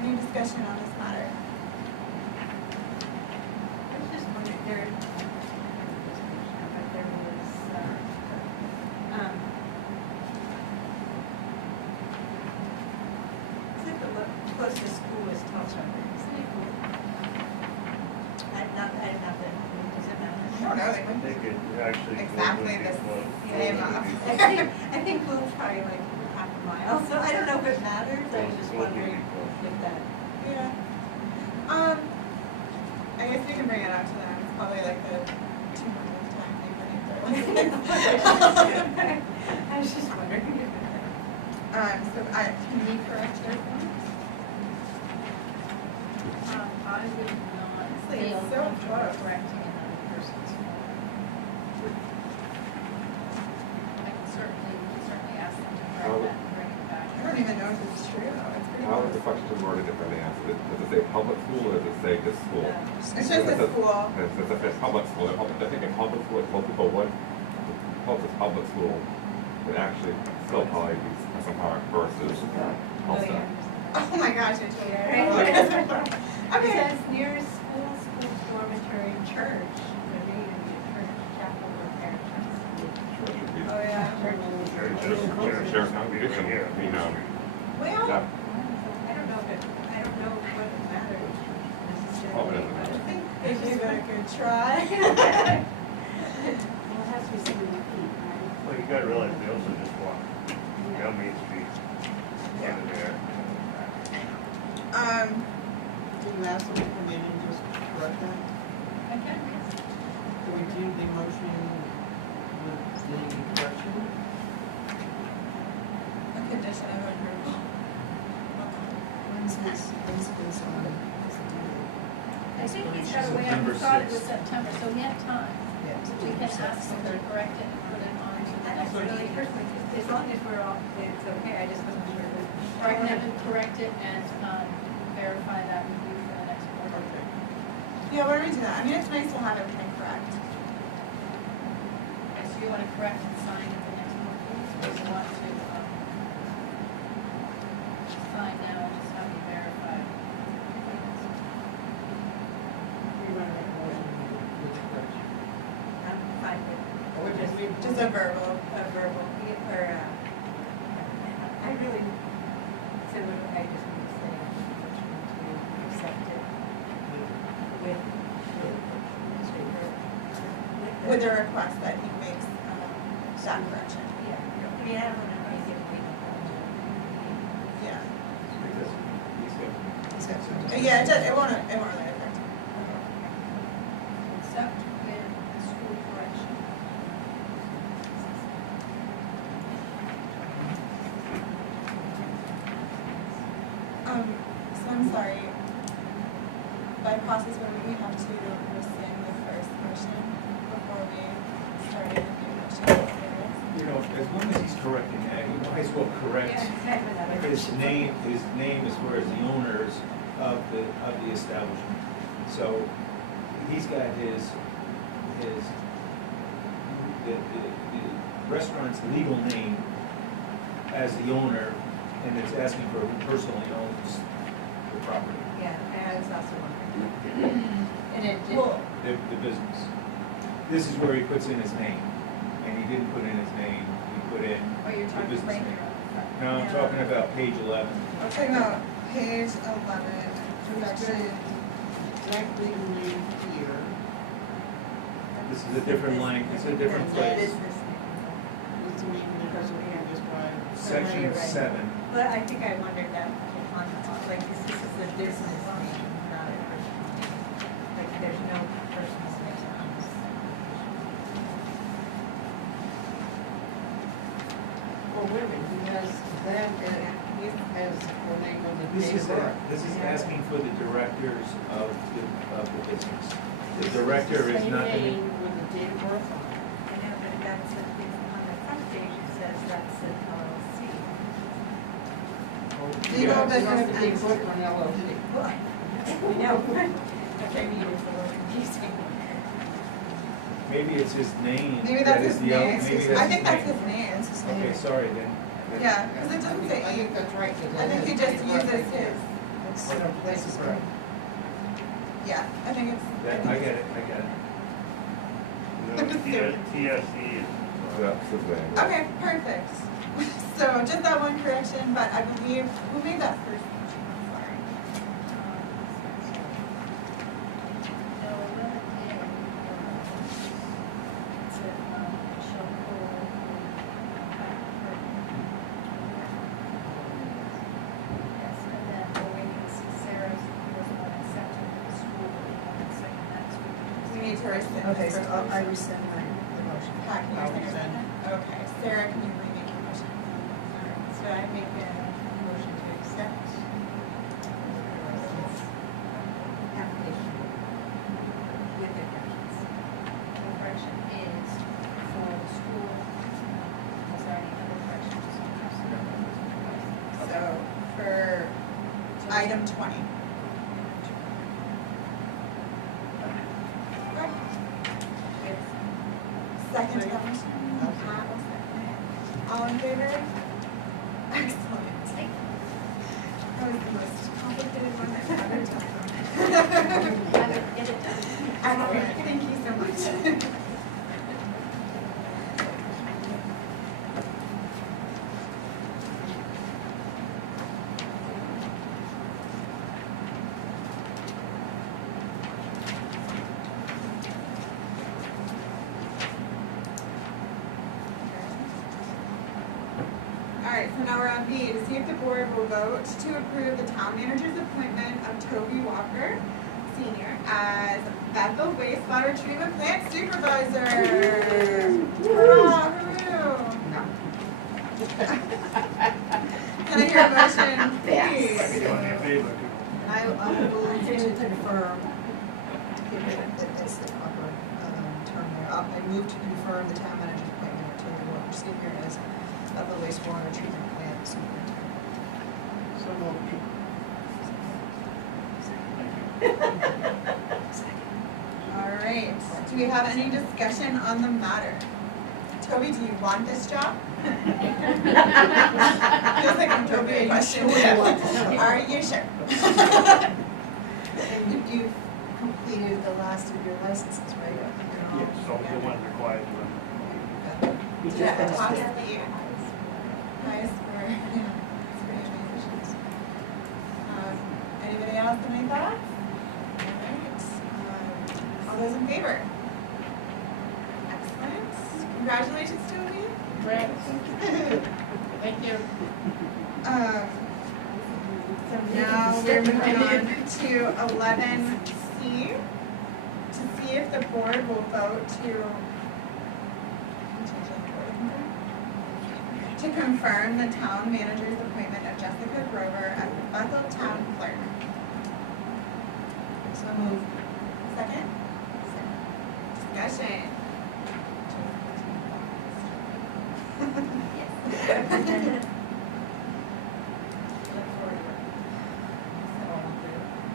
Any discussion on this matter? I was just wondering, there was, is it the closest school is Tulsa, isn't it? I had not been, does it matter? I don't know, they I went think it actually. exactly the same. I think Bloom's probably like half a mile, so I don't know if it matters, I was just wondering if that. Yeah. I guess we can bring it out to them, it's probably like the 200th time they've been in there. I was just wondering if it mattered. So can we correct their forms? I would not Honestly, feel it's so comfortable close. correcting another person's form. I can certainly ask them to correct that and bring it back. I don't even know if it's true though, it's pretty How is close. the question worded differently answered? Does it say public school or does it say this school? It's just a school. If it's public school, I think in public school, most people would, the closest public school would actually still probably be some Park versus Tulsa. Oh my gosh, I totally. It Okay. says nearest school, dormitory, church, there may even be a church, chapel, or parish. Church would be, Oh, yeah. sheriff's congregation, Yeah. you know, Well, yeah. I don't know what it matters Probably necessarily, doesn't but matter. I think they gave it a good try. gotta realize they also just walk down Main Street, Yeah. under there. Can you ask them to come in and just correct that? I can, yes. Can we do the motion with the correction? A condition of approval. When's this on? I think he's got a way, I September thought it was 6th. September, so we have time. Yeah. We can ask him to correct it and put it on to the I next don't really, meeting. personally, as long as we're all, it's okay, I just wasn't sure Or I can have him correct it and verify that with you for the next board. Okay. Yeah, why don't we do that? I mean, it's nice to have everything correct. Okay, so you want to correct and sign at the next board, please, or you want to sign now and just have you verify? We want to make a motion with the correction. I'm fine with, Or just leave. Just a verbal. I really, so I just want to say, motion to accept it with With the request that he makes, that correction. Yeah, I mean, I don't want to make it wait. Yeah. Because he's got- Is that- Yeah, it won't really affect him. Accept with school correction. So I'm sorry. By process, would we have to rescind the first motion before we start anything motion? You know, as long as he's correcting that, you might as well correct his name as far as the owners of the establishment. So he's got the restaurant's legal name as the owner, and it's asking for who personally owns the property, Yeah, I was also wondering. And it did. Well, the business. This is where he puts in his name, and he didn't put in his name, he put in Oh, you're the talking business right name. here on the front. Now I'm talking about page 11. I'm talking about page 11, section. Exact legal name here. This is a different line, it's a different That is place. this name. What's the name of the previous one? Section Right. 7. But I think I wondered that on, like, this is the business name, not a personal name. Like, there's no personal name on this. Well, wait a minute, he has that as the name of the This date is, of birth. this is asking for the directors of the business. The director is not the. Same name with the date of birth on it. I know, but that's, on the front page, it says that's an LLC. Legal Yeah. business It's not the date of birth entity. on LLC. Well, I know, but maybe it's a little confusing. Maybe it's his name. Maybe that that's is his the name. maybe I think that's his his name. It's his name. name. Okay, sorry then. Yeah, because it doesn't say I E. think that's right. 'cause I think it he has just date of birth uses right there. his, It's in a place of birth. yeah, I think it's. That, I get it, I get it. No, TSE is. That's the thing. Okay, perfect. So just that one correction, but I believe, who made that first motion? I'm sorry. No, 11 A. It's a, shall call, yes, and then we're waiting to see Sarah's, was one accepted at the school, and second next week. We need to rescind. Okay, this so first I motion. rescind the motion. Pat, can you I'll rescind rescind. it? Okay, Sarah, can you remake your motion? So I make a motion to accept application with the corrections. The correction is for the school. Was there any other corrections? So for item 20. Second to that motion? Pat will second it. All in favor? Excellent. That was the most complicated one I've ever done. Get it done. Excellent, thank you so much. right, so now we're on B, to see if the board will vote to approve the town manager's appointment of Toby Walker, Senior, as Bethel wastewater treatment plant supervisor. Hurrah, hurrah. Can I hear a motion, please? Let me do me a favor. I will move to confirm, it's the proper term there. I move to confirm the town manager's appointment of Toby Walker Senior as the wastewater treatment plant superintendent. So moved. All right, do we have any discussion on the matter? Toby, do you want this job? Feels like I'm Toby a question. Are you sure? And you've completed the last of your licenses, right? Yes, so the one required one. You just Yeah, finished toss it. the nice for musicians. Anybody else have any thoughts? All right, all those in favor? Excellent. Congratulations, Toby. Thank you. So now we're moving on to 11C, to see if the board will vote to confirm the town manager's appointment of Jessica Grover as the Bethel Town Clerk. So moved. Second? Discussion.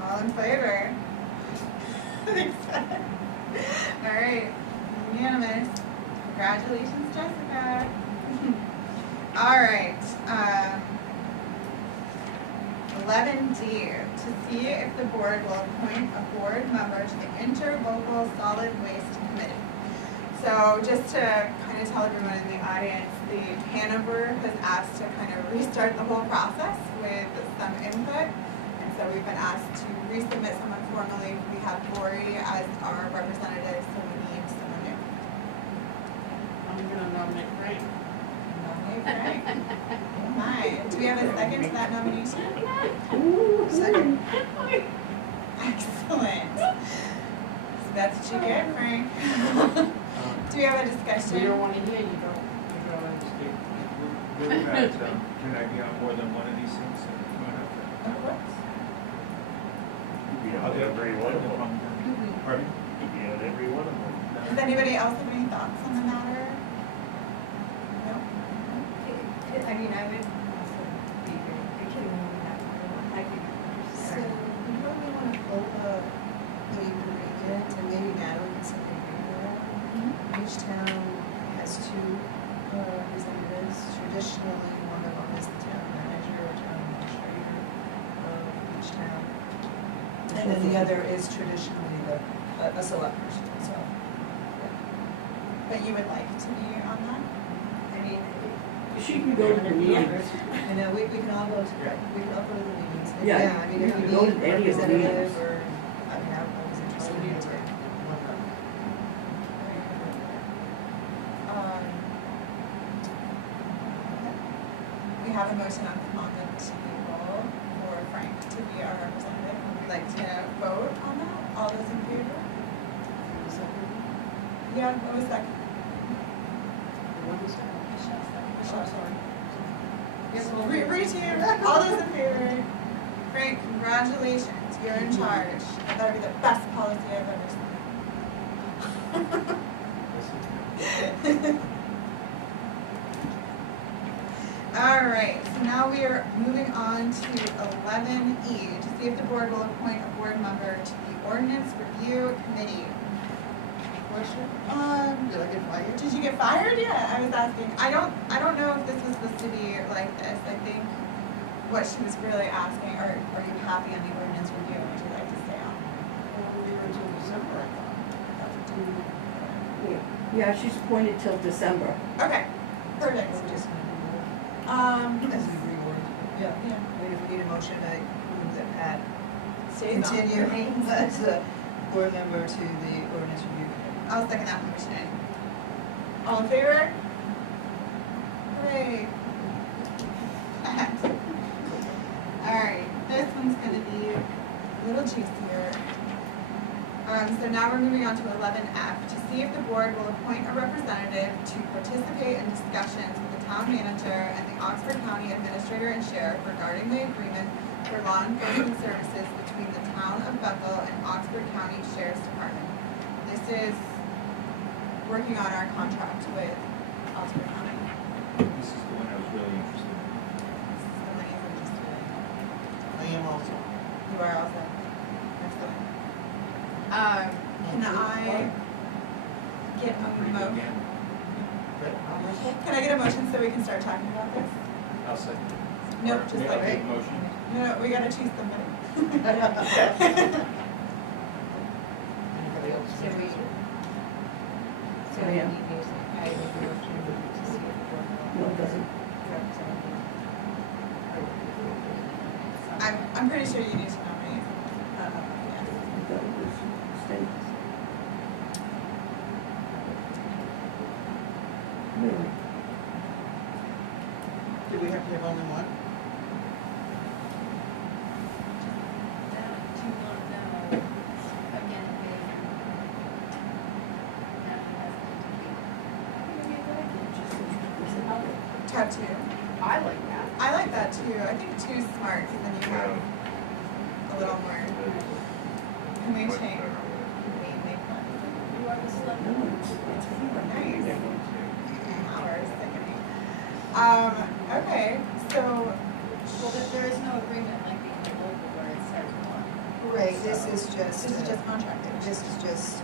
All in favor? All right, unanimous. Congratulations, Jessica. All right, 11D, to see if the board will appoint a board member to the interlocal solid waste committee. So just to kind of tell everyone in the audience, the Hanover has asked to kind of restart the whole process with some input. And so we've been asked to resubmit someone formally. We have Lori as our representative, so we need someone new. I'm gonna nominate Frank. Nominate Frank. Oh my, do we have a second to that nomination? Second. Excellent. So that's what you get, Frank. Do we have a discussion? We don't wanna hear you, don't understand. W.H.A.T, can I be on more than one of these things? Of course. You'd be on every one of them. Pardon? You'd be on every one of them. Does anybody else have any thoughts on the matter? No? I mean, I would also be very appreciative of that. I could So we probably want to pull the agreement, and maybe Natalie can send the agreement out. Each town has two representatives. Traditionally, one of them is the town manager or town administrator of each town. And then the other is traditionally a select person, so. But you would like to be on that? I mean, She can go to the meetings. And we can all go to, we can all go to the meetings. And Yeah, I mean, if you you can go need to any of the representative meetings. or, I mean, I was interested in it. We have a motion on the table for Frank to be our representative. Would we like to vote on that? All those in favor? Yeah, what was that? Michelle, sorry. Yes, we'll re-team. All those in favor? Frank, congratulations. You're in charge. That better be the best policy I've ever seen. All right, so now we are moving on to 11E, to see if the board will appoint a board member to the Ordinance Review Committee. Question? Did I get fired? Did you get fired? Yeah, I was asking. I don't know if this was supposed to be like this. I think what she was really asking, are you happy on the Ordinance Review? Would you like to stay on? Well, we'll leave her until December, I thought. Yeah, she's appointed till December. Okay, perfect. We're just gonna As as we reword. Yeah. yeah. I mean, if we need a motion, I move that Pat Stays on. continue as a board member to the ordinance review committee. I'll second that motion. All in favor? Hooray. little juicier. So now we're moving on to 11F, to see if the board will appoint a representative to participate in discussions with the town manager and the Oxford County Administrator and Sheriff regarding the agreement for law enforcement services between the town of Bethel and Oxford County Sheriff's Department. This is working on our contract with Oxford County. This is the one I was really interested in. This is the money I'm interested in. I am also. You are also. Excellent. Can I get a motion? Can I get a motion so we can start talking about this? I'll second. Nope, just I'll like, make a motion. no, we gotta choose somebody. Anybody else? So we, so we Yeah. need to, I make a motion to see if the board No, it doesn't. I'm pretty sure you need to nominate. Yeah. I thought it was state. Really? Do we have to have only one? That do you want to know, again, if Tab 2. I like that. I like that too. I think 2's smart because then you have a little more. Can we change? you are the select. No, it's Nice. Hours, sickening. Okay, so. Well, there is no agreement like being the local where it says one. Right, this is just. This is just contracted. This is just, So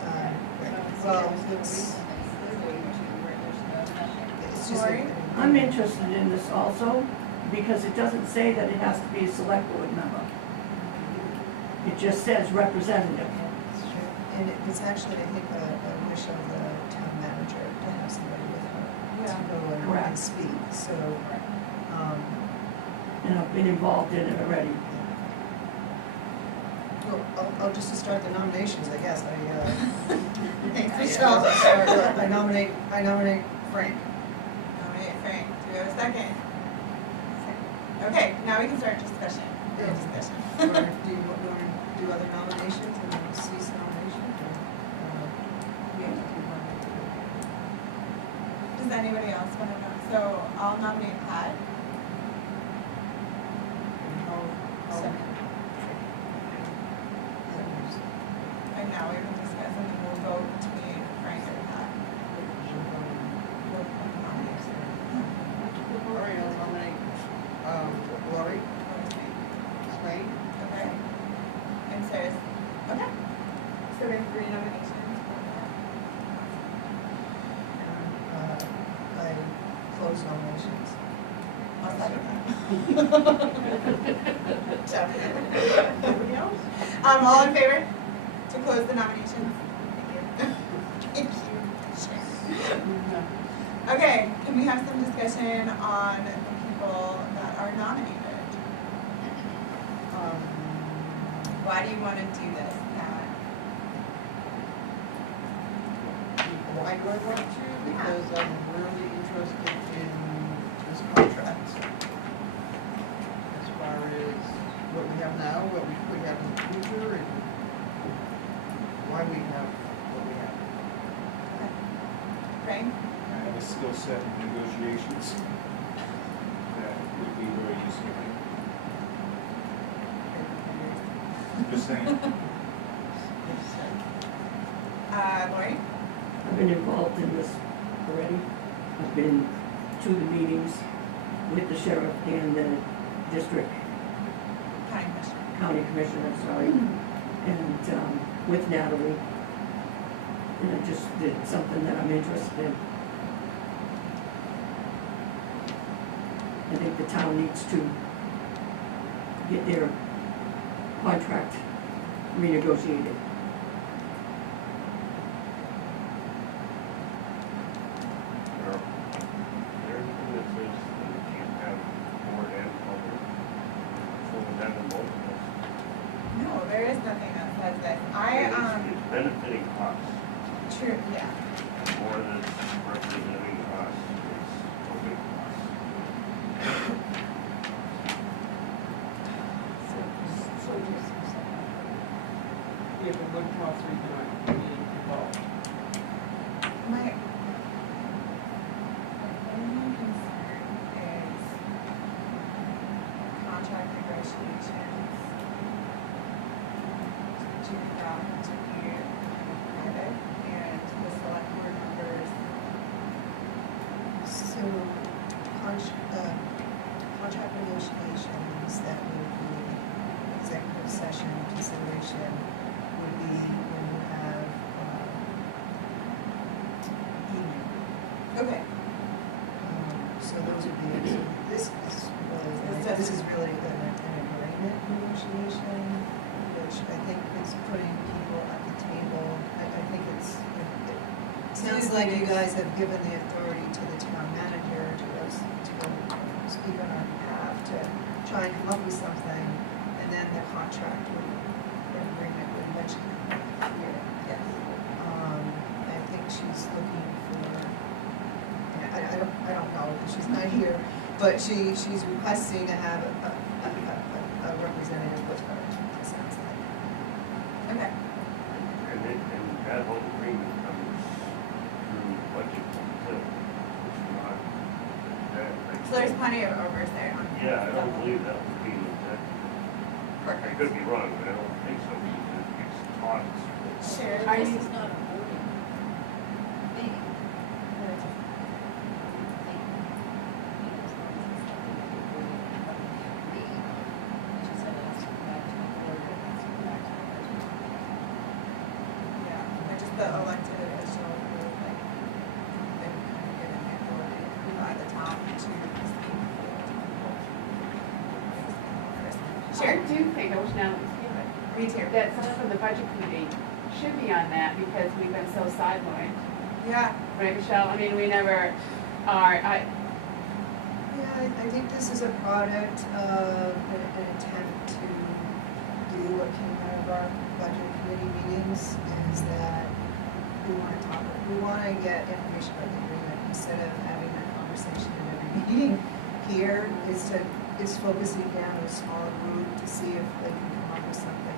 well, there was it's, no reason that it's literally to where there's no nothing. it's just. Lori? I'm interested in this also, because it doesn't say that it has to be a select board member. It just says representative. And it's actually, I think, a wish of the town manager to have somebody with her Yeah. to go and Correct. speak, so, And I've been involved in it already. well, I'll just to start the nominations, I guess, Thanks, I Michelle. I nominate Frank. Nominate Frank. Do we have a second? Okay, now we can start discussion. Yeah. Discussion. Or do you want to do other nominations and then cease nominations, or, we have to do one? Does anybody else want to know? So I'll nominate Pat. Second. And now we can discuss and then we'll vote between Frank and Pat. All right, I'll nominate, Lori, Swain. Okay. And Sarah's, okay. So we have 3 nominations. I close nominations. I'll second that. Anybody else? All in favor to close the nominations? Thank you. Okay, can we have some discussion on the people that are nominated? Why do you want to do this, Pat? Why do I want to? Because I'm really interested in this contract. As far as what we have now, what we could have in the future, and why we have what we have. Frank? I have a skill set in negotiations that would be very useful. Just saying. Lori? I've been involved in this already. I've been to the meetings with the sheriff and the district County Commissioner. county commissioner, sorry, and with Natalie. And I just did something that I'm interested in. I think the town needs to get their contract renegotiated. No, there is nothing that says that. It's benefiting us True, yeah. more than representing us. It's helping us. if it would cost me not being involved. My only concern is contract negotiations to that to be private and the select board members. So, contract negotiations that would be executive session consideration would be when you have, evening. Okay. So those would be, so this is really an agreement negotiation, which I think is putting people at the table. I think it sounds like you guys have given the authority to the town manager to speak on our behalf, to try and come up with something, and then the contract would, the agreement would eventually come here. Yes. I think she's looking for, I don't know, because she's not here, but she's requesting to have a representative with her, it sounds like. Okay. And that whole agreement comes through budget too. It's not, So there's plenty of oversight on. yeah, I don't believe that would be, I Perfect. could be wrong, but I don't think so, because it's taught. Shared. This is not a voting meeting. Yeah, and just the elected official who like been kind of given the authority by the town to speak. I Sure. do think, I wish Natalie was here, Me too. that someone from the budget committee should be on that because we've been so sidelined. Yeah. Right, Michelle? I mean, we never are, Yeah, I think this is a product of an attempt to do what came out of our budget committee meetings, is that we want to get information about the agreement instead of having that conversation in every meeting. Here is focusing down to a smaller group to see if they can come up with something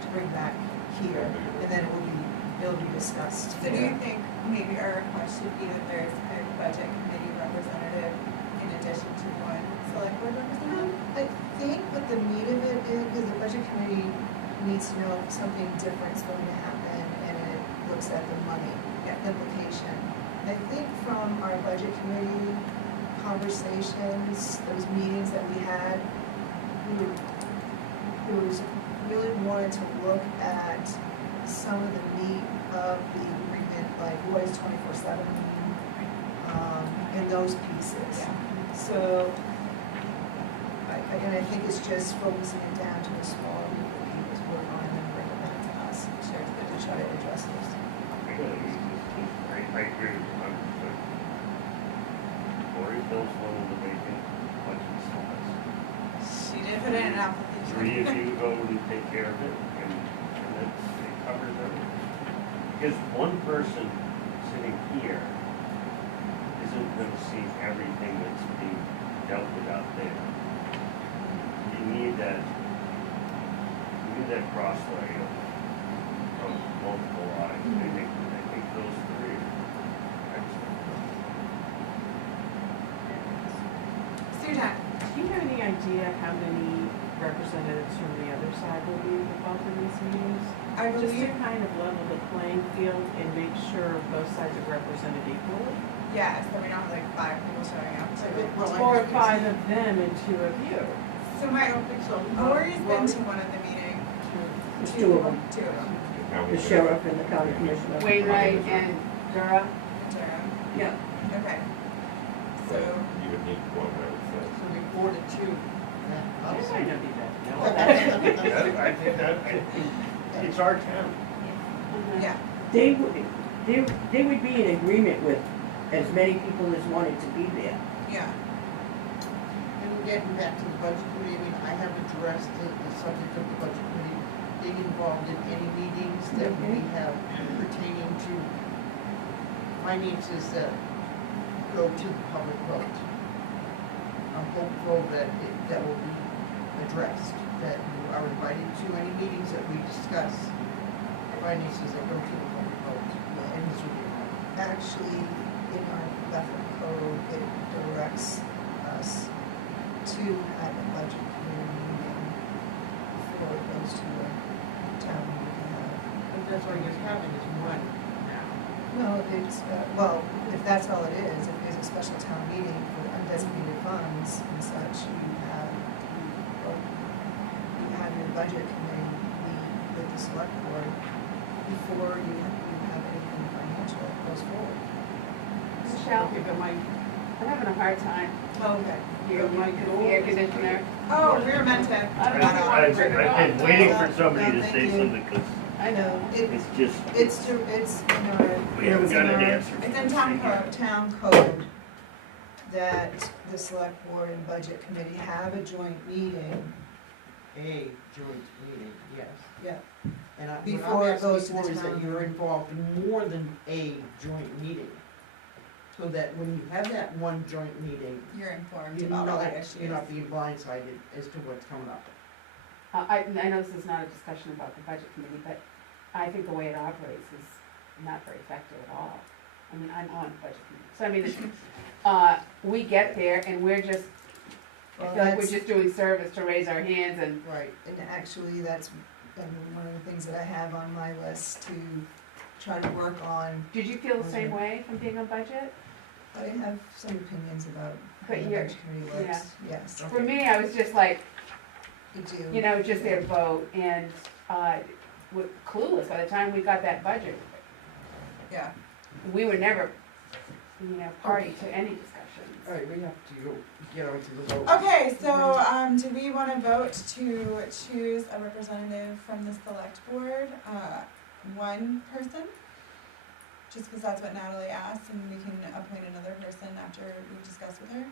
to bring back here, and then it'll be discussed. So do you think maybe our request should be that there's a budget committee representative in addition to one select board representative? I think what the meat of it is, because the budget committee needs to know if something different's going to happen, and it looks at the money implication. I think from our budget committee conversations, those meetings that we had, really wanted to look at some of the meat of the agreement, like what is 24/7 mean, and those pieces. Yeah. So, I think it's just focusing it down to a small group of people to work on and then bring it back to us to try to address this. I agree with you 100%. Lori fills one of the vacant budget slots. She did put in an application. 3 of you go and take care of it, and it covers everything. Because one person sitting here isn't gonna see everything that's being dealt with out there. You need that crossway of multiple eyes. I think those three are excellent. Susan, Do you have any idea how many representatives from the other side will be involved in these meetings? I Just to believe, kind of level the playing field and make sure both sides are represented equally? yes, that we don't have like 5 people showing up to. 4 or 5 of them and 2 of you. So my, So, Lori's been to one of the meetings, There's 2 of them, 2 of them. the sheriff and the county commissioner. Wainwright and Dura. Durham. Yeah. Okay. So So, you would need one, I would say. So we 4 to 2. That might not be bad. I think it's our town. yeah, They would be in agreement with as many people as wanted to be there. yeah. And getting back to the budget committee, I mean, I have addressed the subject of the budget committee being involved in any meetings that we have pertaining to finances that go to the public vote. I'm hopeful that that will be addressed. that you are invited to any meetings that we discuss, finances that go to the public vote, and this would be one. Actually, in our Bethel code, it directs us to have a budget committee meeting before it goes to a town meeting. But that's all you're having is one now. No, it's, well, if that's all it is, if there's a special town meeting for undesignated funds and such, you have your budget committee meet with the select board before you have anything financial that goes forward. Michelle, Okay, but my, I'm having a hard time Okay. hearing you because the air conditioner. Oh, we were meant to. I don't know if you want to turn it off. I've been waiting for somebody No, to thank say you. something, because I know. it's just, It's in our. we haven't got an answer. It's in town code that the select board and budget committee have a joint meeting. a joint meeting, yes. Yeah. And what Before I'm it goes to asking the for is that town. you're involved in more than a joint meeting. So that when you have that one joint meeting, You're informed you're about all not, the issues. you're not being blindsided as to what's coming up. I know this is not a discussion about the budget committee, but I think the way it operates is not very effective at all. I mean, I'm on the budget committee, so I mean, we get there and we're just, I Well, feel like we're that's- just doing service to raise our hands and, Right. And actually, that's been one of the things that I have on my list to try to work on. did you feel the same way from being on budget? I have some opinions about how But the you're- budget committee works, yes. For me, I was just like, You do. you know, just their vote and, we're clueless by the time we got that budget. Yeah. We were never, you know, party to any discussions. All right, we have to go get on to the vote. Okay, so, do we wanna vote to choose a representative from the select board, one person? Just cause that's what Natalie asked, and we can appoint another person after we discuss with her?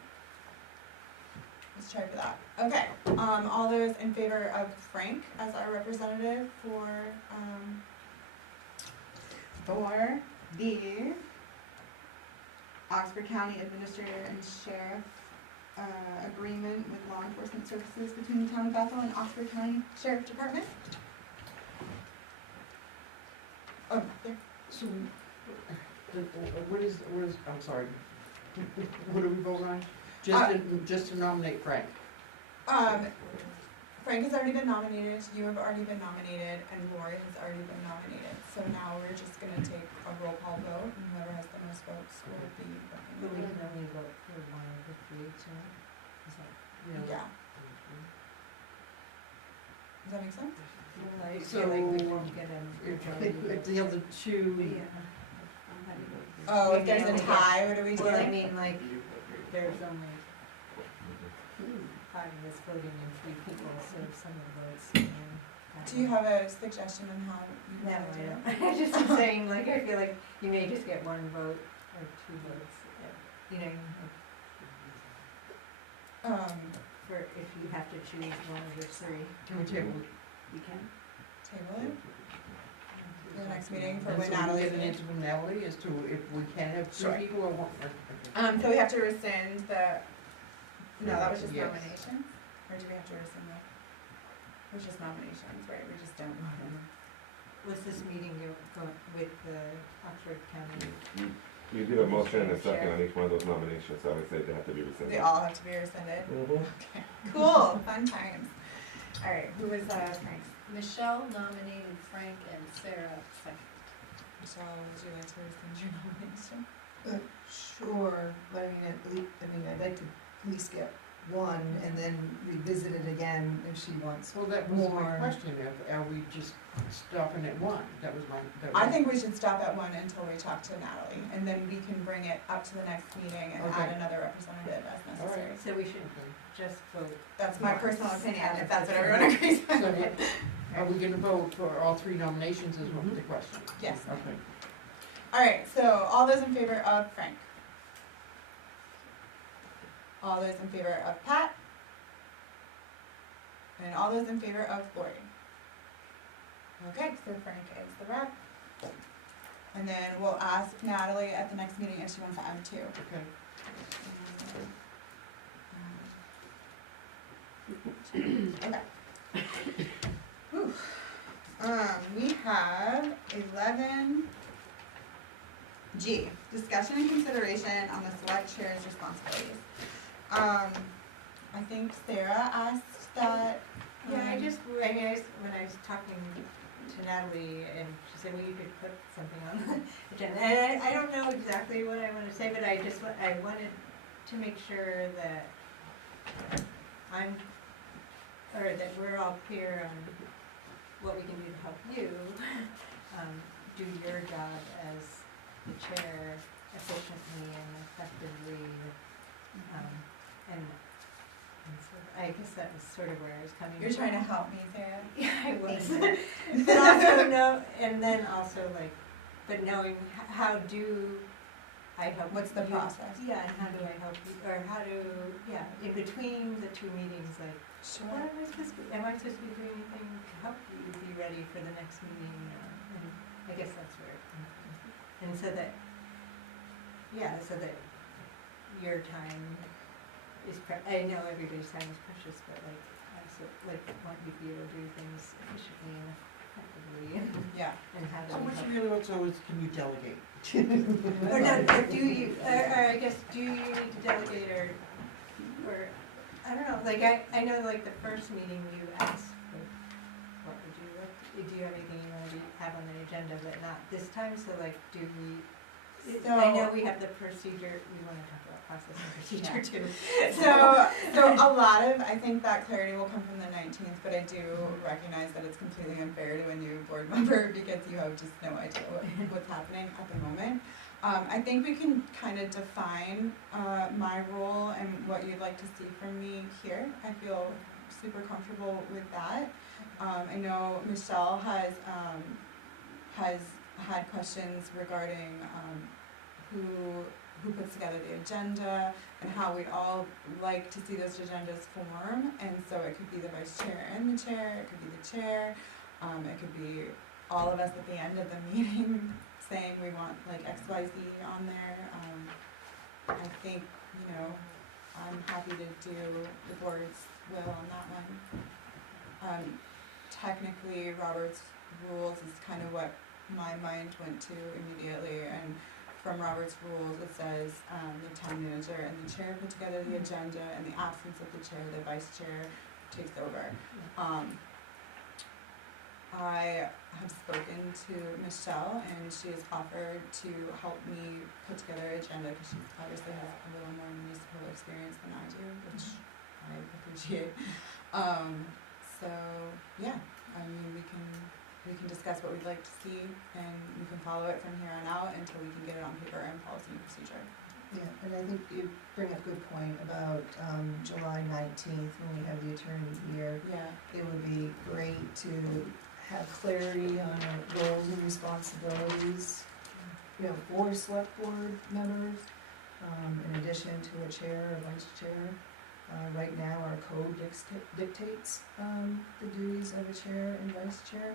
Let's try for that. Okay, all those in favor of Frank as our representative for the Oxford County Administrator and Sheriff, agreement with law enforcement services between the town of Bethel and Oxford County Sheriff Department? Oh, there. So, what is, I'm sorry. What do we vote on? Just to nominate Frank. Frank has already been nominated, you have already been nominated, and Lori has already been nominated. So now we're just gonna take a roll call vote, and whoever has the most votes will be But we recommended. can only vote for one of the three, so, is that? Yeah, does that make sense? Well, I So, feel like we won't get a majority If vote. the other two, Yeah. I'm happy with this. Oh, if Maybe there's a only tie, what do we get- do? Well, I mean, like, there's only part of this voting in three people, so if someone votes, then. Do you have a suggestion on how you No, want to do I it? don't. I just am saying, like, I feel like you may just get one vote or two votes, you know, for if you have to choose one of the three. can we table? You can. Table it for the next meeting for And when so we Natalie's get an in. answer from Natalie as to if we can have two Sure. people or one. So we have to rescind the, no, that was just Yes. nominations, or do we have to rescind that? It was just nominations, right, we just don't vote on them. Was this meeting go with the Oxford County? You did a motion and a second on each one of those nominations, so I would say they have to be rescinded. They all have to be rescinded? Mhm. Okay, cool, fun times. Alright, who was, Frank's? Michelle nominated Frank and Sarah second. Michelle, would you like to rescind your nomination? Sure, but I mean, I'd like to at least get one and then revisit it again if she wants Well, that was my more. question, are we just stopping at one? That was my. I think we should stop at one until we talk to Natalie, and then we can bring it up to the next meeting and add Okay. another representative as necessary. So we should just vote. That's my personal opinion, Out if of that's the what three. everyone agrees So on. what- are we gonna vote for all three nominations is what the question? Yes. Okay. Alright, so all those in favor of Frank? All those in favor of Pat? And all those in favor of Lori? Okay, so Frank is the rep. And then we'll ask Natalie at the next meeting if she wants to add two. Okay. Okay. have 11G, discussion and consideration on the select chair's responsibilities. I think Sarah asked that. Yeah, when I was talking to Natalie, and she said, well, you could put something on the agenda. And I don't know exactly what I want to say, but I wanted to make sure that that we're all clear on what we can do to help you do your job as the chair efficiently and effectively. And so I guess that was sort of where I was coming from. You're trying to help me, Sarah? Yeah, I was. But also and then also but knowing how do I help? What's the you? process? Yeah, and how do I help you, or in between the two meetings, like, Sure. what am I supposed to be doing anything to help you be ready for the next meeting? And I guess that's where, and so that your time is, I know everybody's time is precious, but I also want you to be able to do things efficiently and effectively Yeah. and have So them what help. you really want to know is, can you delegate? Or no, or do you, or I guess, do you need to delegate or I don't know, I know the first meeting you asked, what do you have anything you want to have on the agenda, but not this time, so do we, I know we have the procedure, we want to talk about process and procedure too. So a lot of, I think that clarity will come from the 19th, but I do recognize that it's completely unfair to a new board member because you have just no idea what's happening at the moment. I think we can kind of define my role and what you'd like to see from me here. I feel super comfortable with that. I know Michelle has had questions regarding who puts together the agenda and how we'd all like to see those agendas form. And so it could be the vice chair and the chair, it could be the chair, it could be all of us at the end of the meeting saying we want XYZ on there. I think, I'm happy to do the board's will on that one. Technically, Robert's rules is kind of what my mind went to immediately, and from Robert's rules it says the town manager and the chair put together the agenda. In the absence of the chair, the vice chair takes over. I have spoken to Michelle, and she has offered to help me put together an agenda because she obviously has a little more municipal experience than I do, which I appreciate. So yeah, I mean, we can discuss what we'd like to see, and we can follow it from here on out until we can get it on paper and policy and procedure. Yeah, and I think you bring up a good point about July 19th when we have the attorney here. Yeah. It would be great to have clarity on our roles and responsibilities, for select board members, in addition to a chair or vice chair. Right now, our code dictates the duties of a chair and vice chair.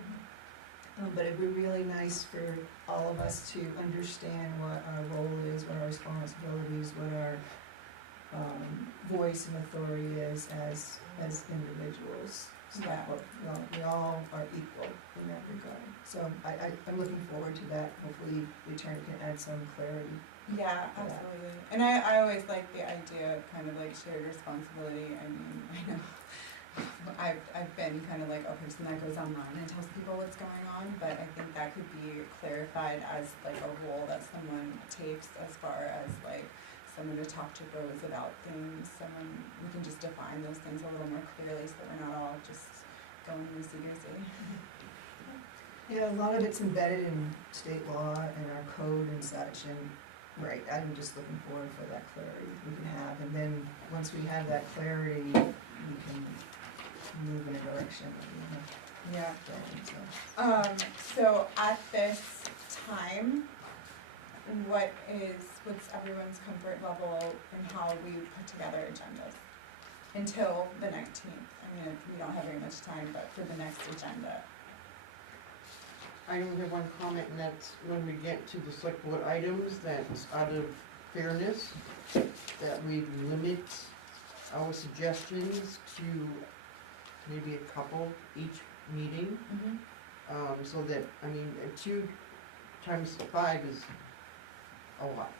But it'd be really nice for all of us to understand what our role is, what our responsibilities, what our voice and authority is as individuals. So we all are equal in that regard. So I'm looking forward to that. Hopefully the attorney can add some clarity. Yeah, absolutely. And I always like the idea of kind of shared responsibility. I mean, I know I've been kind of a person that goes online and tells people what's going on, but I think that could be clarified as a role that someone takes as far as someone to talk to Rose about things. We can just define those things a little more clearly so that we're not all just going loosey-goosey. Yeah, a lot of it's embedded in state law and our code and such, and right, I'm just looking forward for that clarity we can have, and then once we have that clarity, we can move in a direction that we want Yeah. to go in, so. So at this time, what's everyone's comfort level in how we put together agendas until the 19th? I mean, we don't have very much time, but for the next agenda. I only have one comment, and that's when we get to the select board items, that's out of fairness, that we limit our suggestions to maybe a couple each meeting. So that, I mean, 2 times 5 is a lot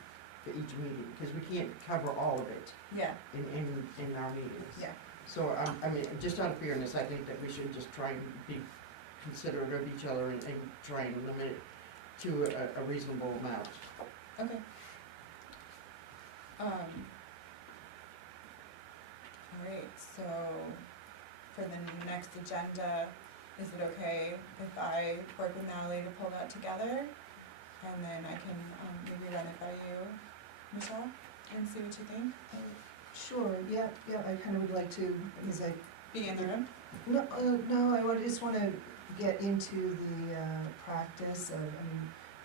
for each meeting, because we can't cover all of it Yeah, in our meetings. yeah. So, I mean, just out of fairness, I think that we should just try and be considerate of each other and try and limit it to a reasonable amount. Okay. Alright, so for the next agenda, is it okay if I work with Natalie to pull that together? And then I can, maybe run it by you, Michelle, and see what you think? Sure, yeah, I kind of would like to, because I, Be in the room? no, just wanna get into the, practice of,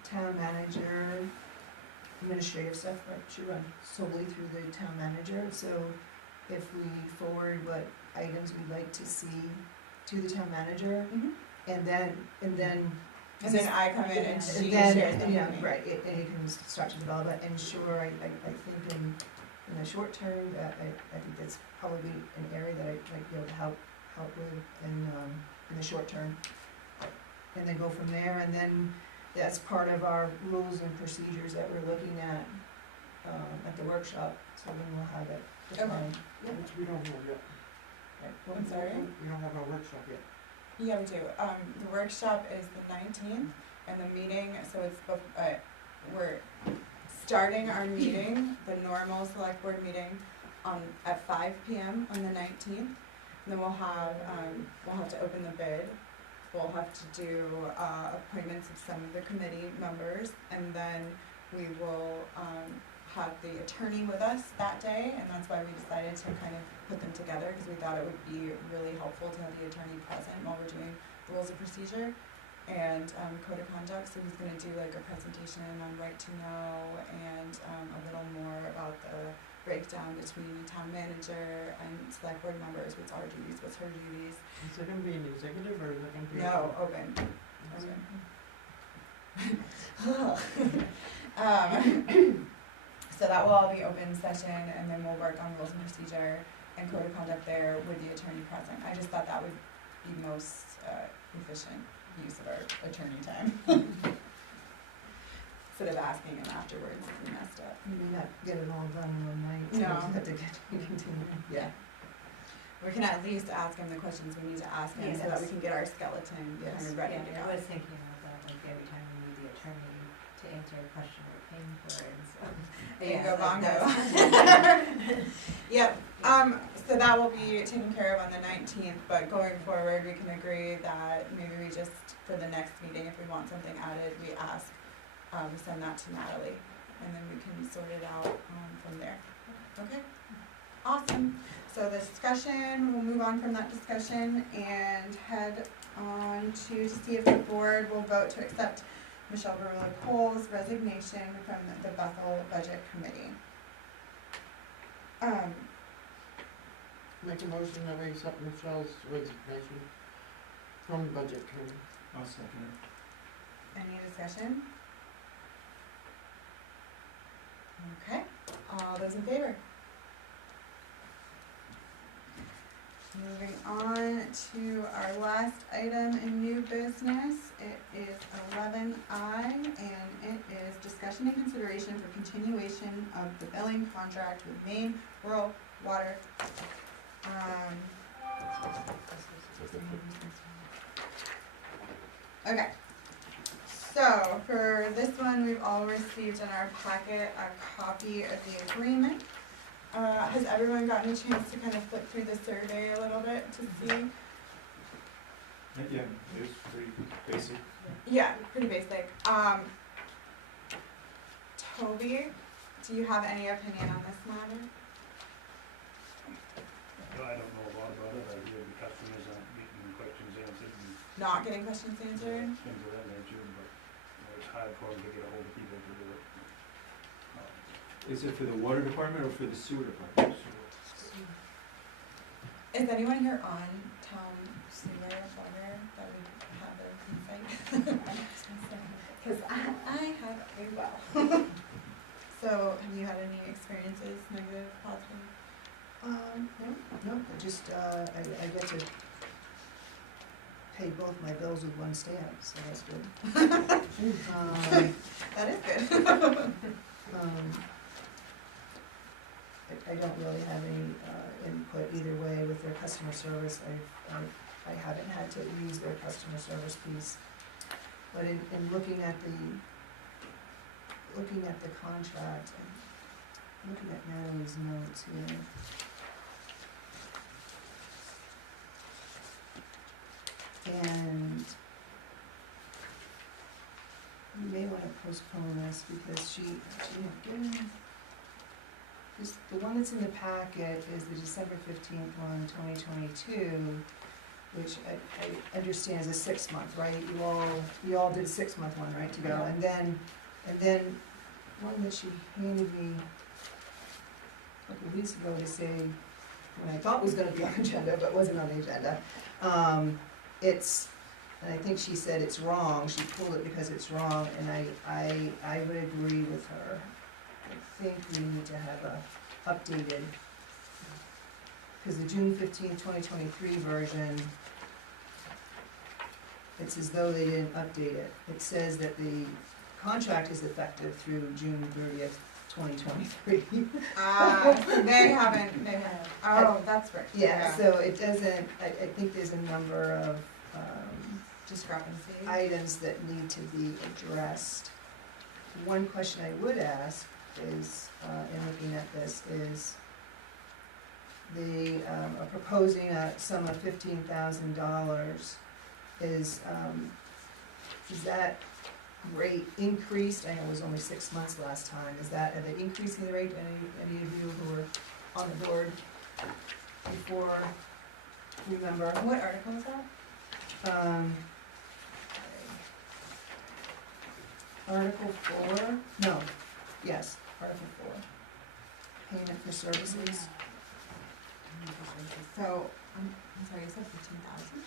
town manager, administrative stuff, right, should run solely through the town manager, so if we forward what items we'd like to see to the town manager, Mm-hmm. and then And then I come in and she then, shares them yeah, with me. right, and you can start to develop it, and sure, I think in the short term, that I think that's probably an area that I might be able to help with in the short term. And then go from there, and then that's part of our rules and procedures that we're looking at the workshop, so then we'll have it defined. Which we don't have yet. Right. I'm sorry? We don't have our workshop yet. Yeah, we do. The workshop is the 19th, and the meeting, so it's, we're starting our meeting, the normal select board meeting, at 5 p.m. on the 19th. And then we'll have to open the bid. We'll have to do appointments of some of the committee members, and then we will have the attorney with us that day, and that's why we decided to kind of put them together, because we thought it would be really helpful to have the attorney present while we're doing rules of procedure and code of conduct. So he's gonna do like a presentation on right to know and a little more about the breakdown between town manager and select board members, what's our duties, what's her duties. Is it gonna be an executive or is it gonna be? No, open. So that will all be open session, and then we'll work on rules and procedure and code of conduct there with the attorney present. I just thought that would be most efficient use of our attorney time. Instead of asking him afterwards if we messed up. You may not get it all done in one night. No. You have to continue. Yeah. We can at least ask him the questions we need to ask him so that we can get our skeleton kind of ready to Yeah, go. I was thinking of that, like every time we need the attorney to answer a question we're paying for it, and so. There you Yeah, go, that- bongo. Yep, so that will be taken care of on the 19th, but going forward, we can agree that maybe we just, for the next meeting, if we want something added, we ask, we send that to Natalie, and then we can sort it out, from there. Okay, awesome. So the discussion, we'll move on from that discussion and head on to see if the board will vote to accept Michelle Barilla-Cole's resignation from the Bethel Budget Committee. Make a motion that we accept Michelle's resignation from budget committee. I'll second it. Any discussion? Okay, all those in favor? Moving on to our last item in new business, it is 11I, and it is discussion and consideration for continuation of the billing contract with Maine Rural Water. Okay, so for this one, we've all received in our packet a copy of the agreement. Has everyone gotten a chance to kind of flip through the survey a little bit to see? Yeah, it's pretty basic. Yeah, pretty basic. Toby, do you have any opinion on this matter? I don't know a lot about it, I hear the customers aren't getting questions answered and Not getting questions answered? things of that nature, but it's hard for them to get a hold of people to do it. Is it for the water department or for the sewer department? Is anyone here on town sewer water that would have their insight? Because I have as well. So have you had any experiences, negative, positive? No, just, I get to pay both my bills with one stamp, so that's good. That is good. I don't really have any input either way with their customer service. I haven't had to use their customer service piece. But in looking at the contract, and looking at Natalie's notes here. And you may wanna postpone this because she had given, the one that's in the packet is the December 15th one, 2022, which I understand is a 6-month, right? You all did a 6-month one, right, to go, and then one that she handed me a couple weeks ago to say, when I thought was gonna be on the agenda, but wasn't on the agenda. And I think she said it's wrong, she pulled it because it's wrong, and I would agree with her. I think we need to have a updated, because the June 15th, 2023 version, it's as though they didn't update it. It says that the contract is effective through June 30th, 2023. They haven't, oh, that's right. Yeah, so it doesn't, I think there's a number of Discrepancies. items that need to be addressed. One question I would ask is, in looking at this, is they are proposing a sum of $15,000. Is that rate increased? I know it was only 6 months last time. Are they increasing the rate? Any of you who were on the board before remember? What article is that? Article 4, no, yes, Article 4, payment for services. So, I'm sorry, you said 15,000?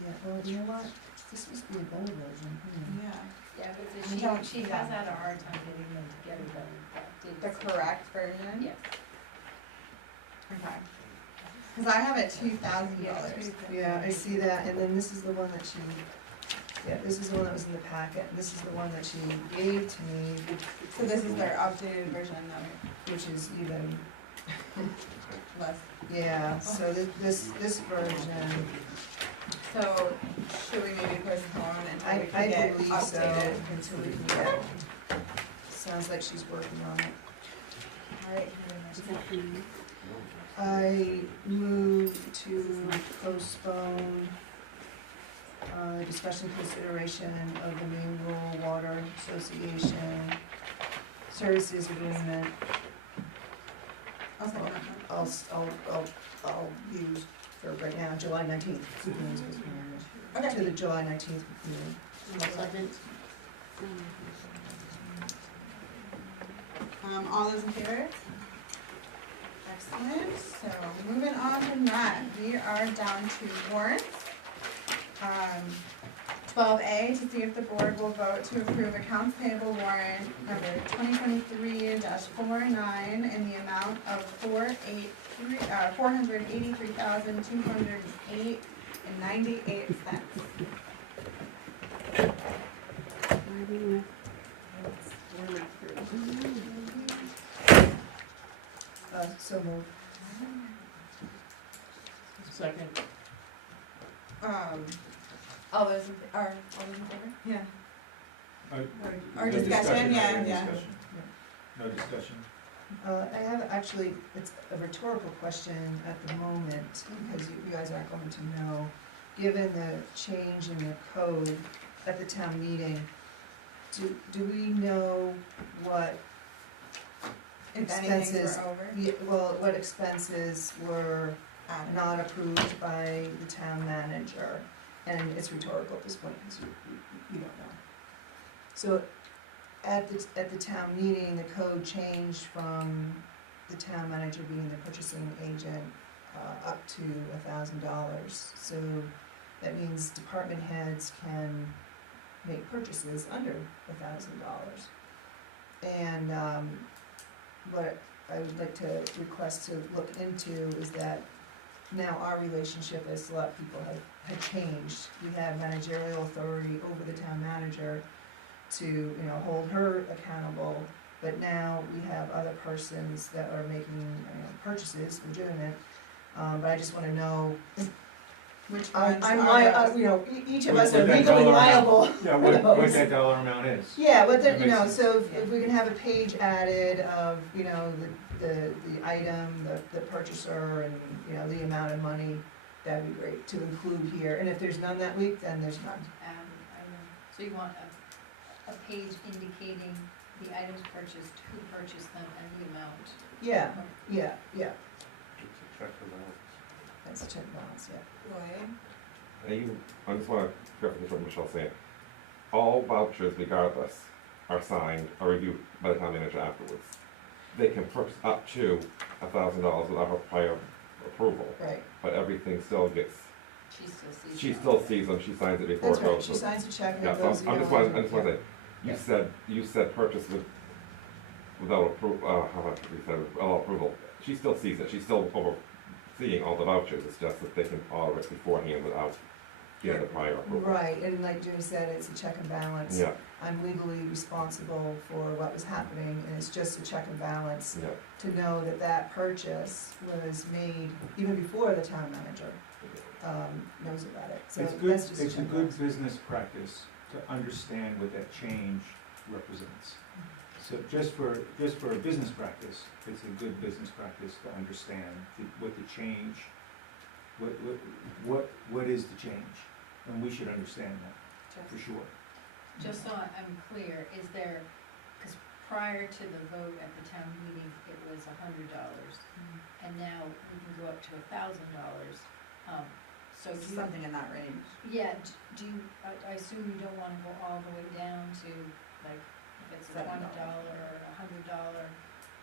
Yeah, well, you know what, this must be a better version. Yeah. Yeah, but she has had a hard time getting them together, The correct version? Yes. Okay. Cause I have it $2,000. Yeah, I see that, and then this is the one that she, this is the one that was in the packet, and this is the one that she gave to me, So this is their updated version of which is even, less. yeah, so this version, So should we maybe postpone until we I can get believe so, updated? until we can get, sounds like she's working on it. Alright. I move to postpone discussion consideration of the Maine Rural Water Association services agreement. I'll second that one. I'll use for right now, July 19th. Okay. To the July 19th meeting. All those in favor? Excellent, so moving on from that, we are down to warrants. 12A, to see if the board will vote to approve accounts payable warrant number 2023-49 in the amount of $483,208.98. So moved. Second. All those in favor? Yeah. Or No discussion, yeah, no yeah. discussion. No discussion. I have actually, it's a rhetorical question at the moment, because you guys aren't going to know. Given the change in the code at the town meeting, do we know what If anything's expenses, were over. what expenses were not approved by the town manager? And it's rhetorical at this point, because you don't know. So, at the town meeting, the code changed from the town manager being the purchasing agent, up to $1,000. So, that means department heads can make purchases under $1,000. And, what I would like to request to look into is that now our relationship as select people had changed. We have managerial authority over the town manager to, you know, hold her accountable, but now we have other persons that are making, you know, purchases, legitimate. But I just wanna know, Which I'm, ones I'm, are those? you know, each of What- us what are that legally dollar amount- liable Yeah, for what those. that dollar amount is. Yeah, but then, That you makes know, sense. so if we can have a page added of, you know, the item, the purchaser, and, you know, the amount of money, that'd be great to include here, and if there's none that week, then there's none. So you want a page indicating the items purchased, who purchased them, and the amount? Yeah, Or- yeah, It's a check and balance. that's a check balance, yeah. Lloyd? I just wanna correct what Michelle's saying. All vouchers regardless are signed or reviewed by the town manager afterwards. They can purchase up to $1,000 without her prior approval, Right, but everything still gets, She still sees. she them. still sees them, she signs it before that's it right, goes she to. signs a check and Yeah, it so goes. I just want to say, you said purchase without approval, how much we said, without approval. She still sees it, she's still overseeing all the vouchers, it's just that they can order it beforehand without getting the prior approval. Right, and like Jimmy said, it's a check and balance. Yeah, I'm legally responsible for what was happening, and it's just a check and balance yeah. to know that that purchase was made even before the town manager, knows about it, so It's that's good, just a check it's a and good balance. business practice to understand what that change represents. So just for a business practice, it's a good business practice to understand what the change, what is the change? And we should understand that, for sure. Just so I'm clear, is there, because prior to the vote at the town meeting, it was $100, and now we can go up to $1,000. So do you, Something in that range. yeah, do you, I assume you don't wanna go all the way down to, like, if it's a $20 $7. or $100?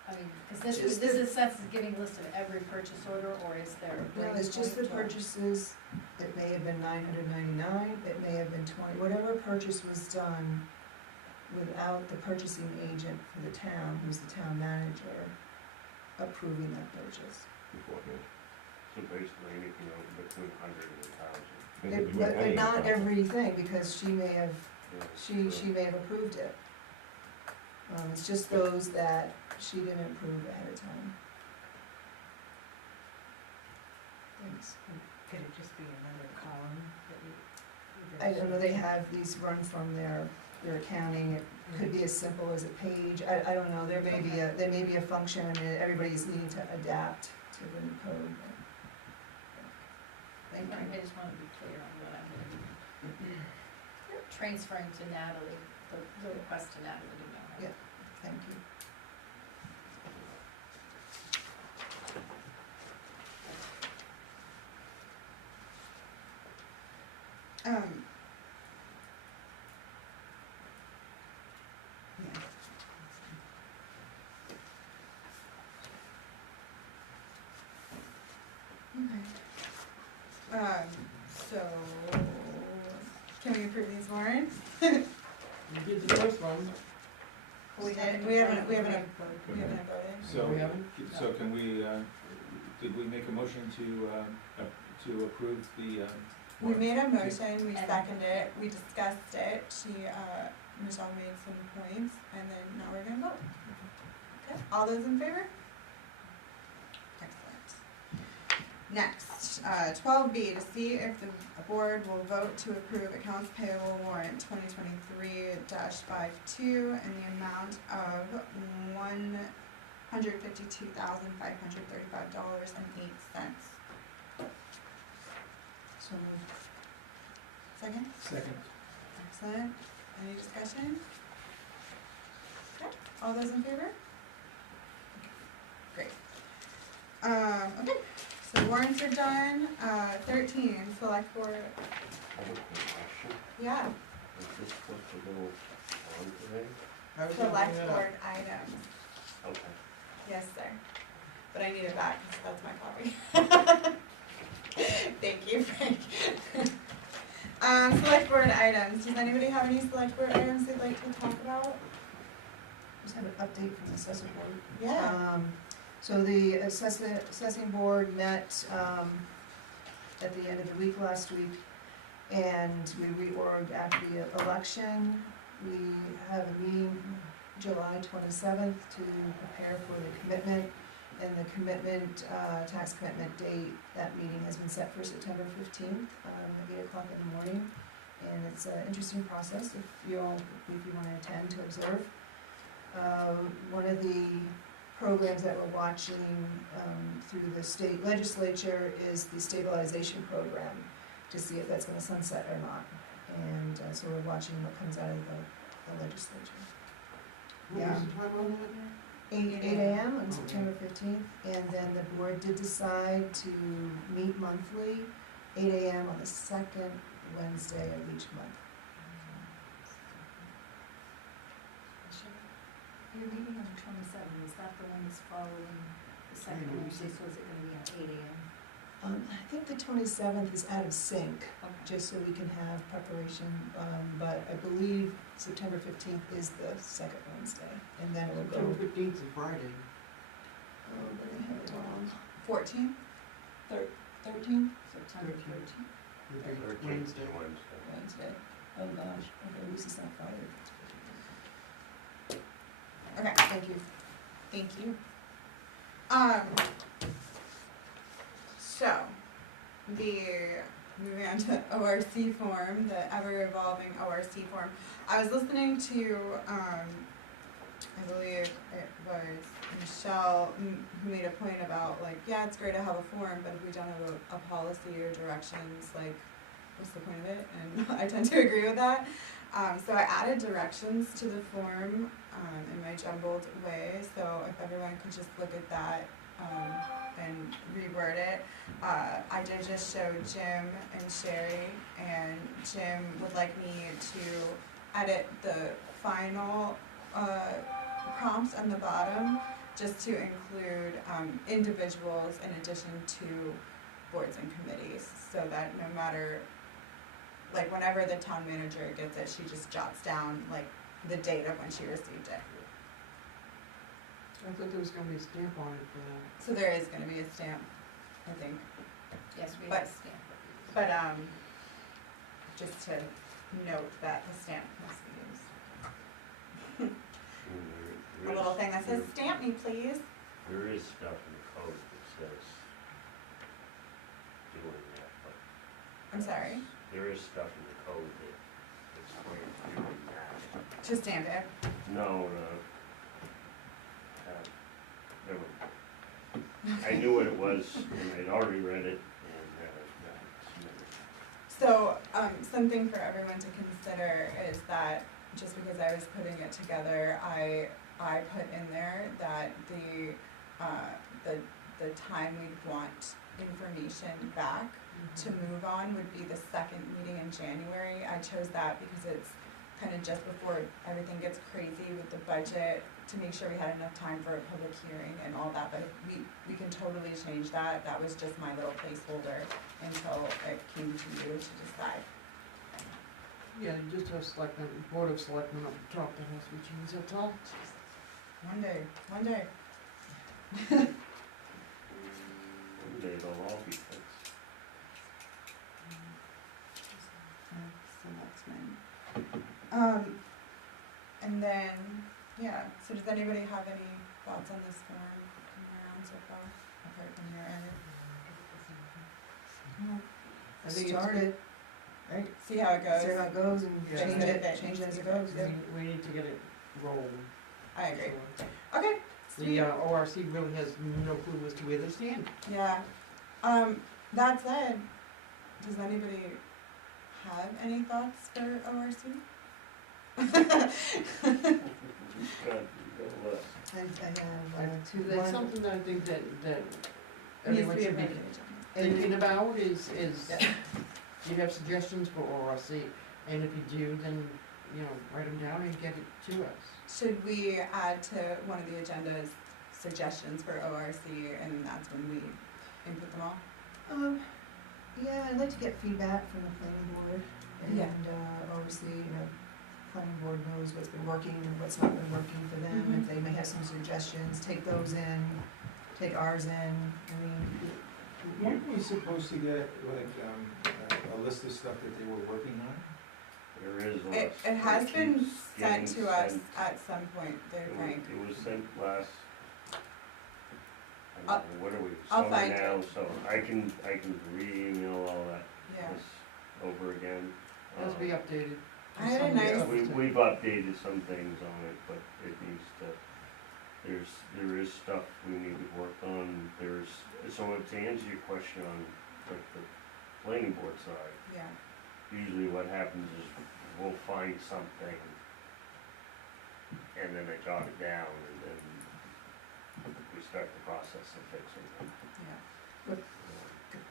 I mean, because Just this the- is, that's giving a list of every purchase order, or is there a No, break it's just the point, or- purchases, it may have been $999, it may have been $20, whatever purchase was done without the purchasing agent for the town, who's the town manager, approving that purchase. Beforehand. So basically anything between 100 and 1,000. They can do But any not amount. everything, because she may have, Yeah. she may have approved it. It's just those that she didn't approve ahead of time. Thanks. Could it just be another column that you? I don't know, they have these run from their accounting, it could be as simple as a page, I don't know, there may be a function, and everybody's needing to adapt to the new code. Thank Right, you. I just want to be clear on what I'm gonna be transferring to Natalie, the request to Natalie to mail her. Yeah. Thank you. So, can we approve these warrants? You did the first one. We haven't voted. So, We haven't? so can we, did we make a motion to approve the, We made a motion, we seconded it, we discussed it, Michelle made some points, and then now we're gonna vote. Okay, all those in favor? Excellent. Next, 12B, to see if the board will vote to approve accounts payable warrant 2023-52 in the amount of $152,535.08. So moved. Second? second? Excellent. Any discussion? Okay, all those in favor? Great. Okay, so warrants are done. 13, select board. I have a quick question. Yeah, Is this supposed to go on today? I was gonna bring select that up. board items. Okay. Yes, sir. But I need it back because that's my copy. Thank you, Frank. Select board items. Does anybody have any select board items they'd like to talk about? Just have an update from the assessor board. Yeah. So the assessing board met, at the end of the week last week, and we reorged after the election. We have a meeting July 27th to prepare for the commitment, and the commitment, tax commitment date, that meeting has been set for September 15th, at 8 o'clock in the morning. And it's an interesting process if you want to attend to observe. One of the programs that we're watching through the state legislature is the stabilization program, to see if that's going to sunset or not. And so we're watching what comes out of the legislature. What was the time on that? 8 a.m. on September 15th, and then the board did decide to meet monthly, 8 a.m. on the second Wednesday of each month. Your meeting on the 27th, is that the one that's following the second Wednesday, so is it gonna be at 8 a.m.? I think the 27th is out of sync, Okay. just so we can have preparation, but I believe September 15th is the second Wednesday, and then it will September go. 15th is Friday. Oh, but I have it wrong. 14th? 13th? September 13th. 13th. Would be 13th Wednesday. is Wednesday. Wednesday. Oh gosh, okay, at least it's not Friday. Okay, Thank you. thank you. So, moving on to ORC form, the ever-evolving ORC form. I was listening to, I believe it was Michelle who made a point about like, yeah, it's great to have a form, but if we don't have a policy or directions, like, what's the point of it? And I tend to agree with that. So I added directions to the form in my jumbled way, so if everyone could just look at that and reword it. I did just show Jim and Sherry, and Jim would like me to edit the final prompts on the bottom, just to include individuals in addition to boards and committees, so that no matter, like whenever the town manager gets it, she just jots down like the date of when she received it. I thought there was gonna be a stamp on it for that. So there is gonna be a stamp, I think, Yes, we But- have a stamp. but just to note that the stamp must be used. A little thing that says, stamp me please. There is stuff in the code that says doing that, but. I'm sorry, There is stuff in the code that explains doing that. to stamp it. No, never. I knew what it was, and I'd already read it, and, So, something for everyone to consider is that just because I was putting it together, I put in there that the time we'd want information back to move on would be the second meeting in January. I chose that because it's kind of just before everything gets crazy with the budget, to make sure we had enough time for a public hearing and all that, but we can totally change that. That was just my little placeholder until it came to you to decide. Yeah, you just have selectmen, board of selectmen up the top that has to be changed, that's all. One day. one day they'll all be fixed. And then, yeah, so does anybody have any thoughts on this form coming around so far, apart from your edit? I think it's Started, right? See how it goes? See how it goes and Yeah. change it as it goes, yeah. We need to get it rolling. I agree. So, Okay, The sweet, ORC really has no clue as to where they stand. yeah. That said, does anybody have any thoughts for ORC? You've got a list. I have two, That's one, something that I think that Needs to everyone be should be a thinking about is, Yeah. do you have suggestions for ORC? And if you do, then, you know, write them down and get it to us. Should we add to one of the agendas suggestions for ORC, and that's when we input them all? yeah, I'd like to get feedback from the planning board, and, Yeah. obviously, you know, planning board knows what's been working and what's not been working for them, if they may have some suggestions, take those in, take ours in, I mean, Weren't we supposed to get like a list of stuff that they were working on? There is a It list. has been keeps sent getting to us sent. at some point, there, Frank. It was sent last, I I'll- don't know, what are we, I'll summer find now, it. so I can re-email all that, Yeah. this over again. Has to be updated. I had a Some nice- Yeah, stuff to- we've updated some things on it, but it needs to, there is stuff we need to work on, so to answer your question on, like, the planning board side, Yeah, usually what happens is we'll find something and then I jot it down and then we start the process of fixing it. yeah.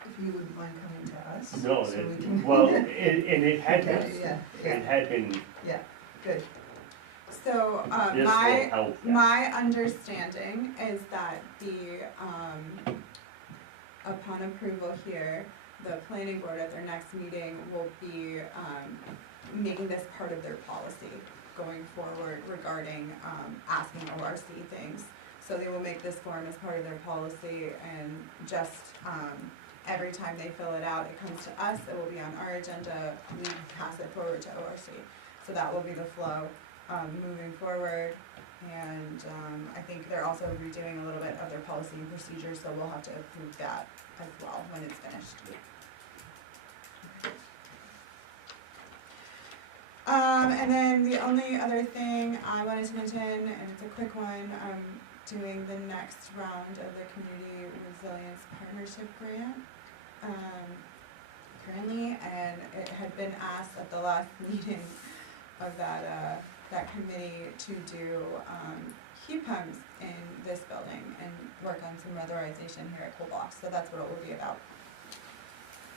If you wouldn't mind coming to us. No, so we it, can- well, and it had Okay, been, yeah, it had been, yeah, good. So, this will my, help that. my understanding is that upon approval here, the planning board at their next meeting will be, making this part of their policy going forward regarding, asking ORC things. So they will make this form as part of their policy and just, every time they fill it out, it comes to us, it will be on our agenda, we pass it forward to ORC. So that will be the flow, moving forward. And, I think they're also redoing a little bit of their policy and procedures, so we'll have to approve that as well when it's finished. And then the only other thing I wanted to mention, and it's a quick one, doing the next round of the Community Resilience Partnership Grant, currently, and it had been asked at the last meeting of that committee to do, heat pumps in this building and work on some weatherization here at Cool Blocks, so that's what it will be about.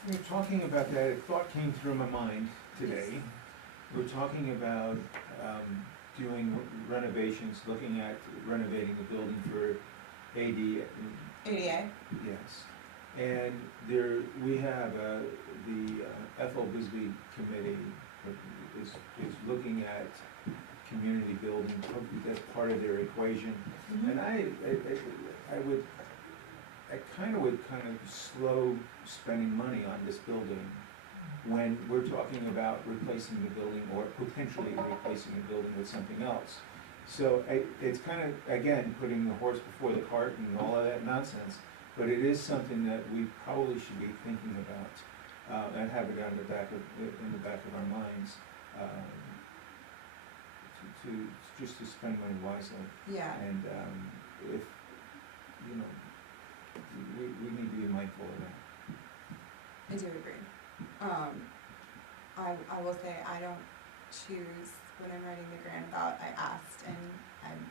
We were talking about that, a thought came through my mind today. We're talking about doing renovations, looking at renovating the building for AD. ADA. Yes. And there, we have, the Ethel Bisbee Committee is looking at community building, that's part of their equation. And I would kind of slow spending money on this building when we're talking about replacing the building or potentially replacing the building with something else. So it's kind of, again, putting the horse before the cart and all of that nonsense, but it is something that we probably should be thinking about and have it in the back of our minds to just to spend money wisely. Yeah. And if, you know, we need to be mindful of that. I do agree. I will say I don't choose when I'm writing the grant about, I asked and I'm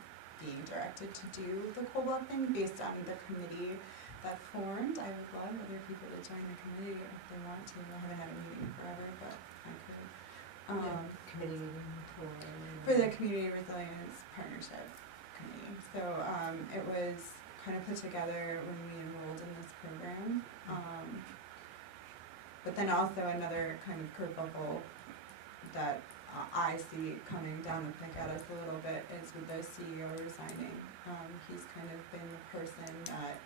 being directed to do the Cool Block thing based on the committee that formed. I would love other people to join the committee if they want to. I haven't had a meeting forever, but I could. Committee meeting For the Community Resilience Partnership Committee. So, it was kind of put together when we enrolled in this program. But then also another kind of kerfuffle that I see coming down the pick at us a little bit is with the CEO resigning. He's kind of been the person that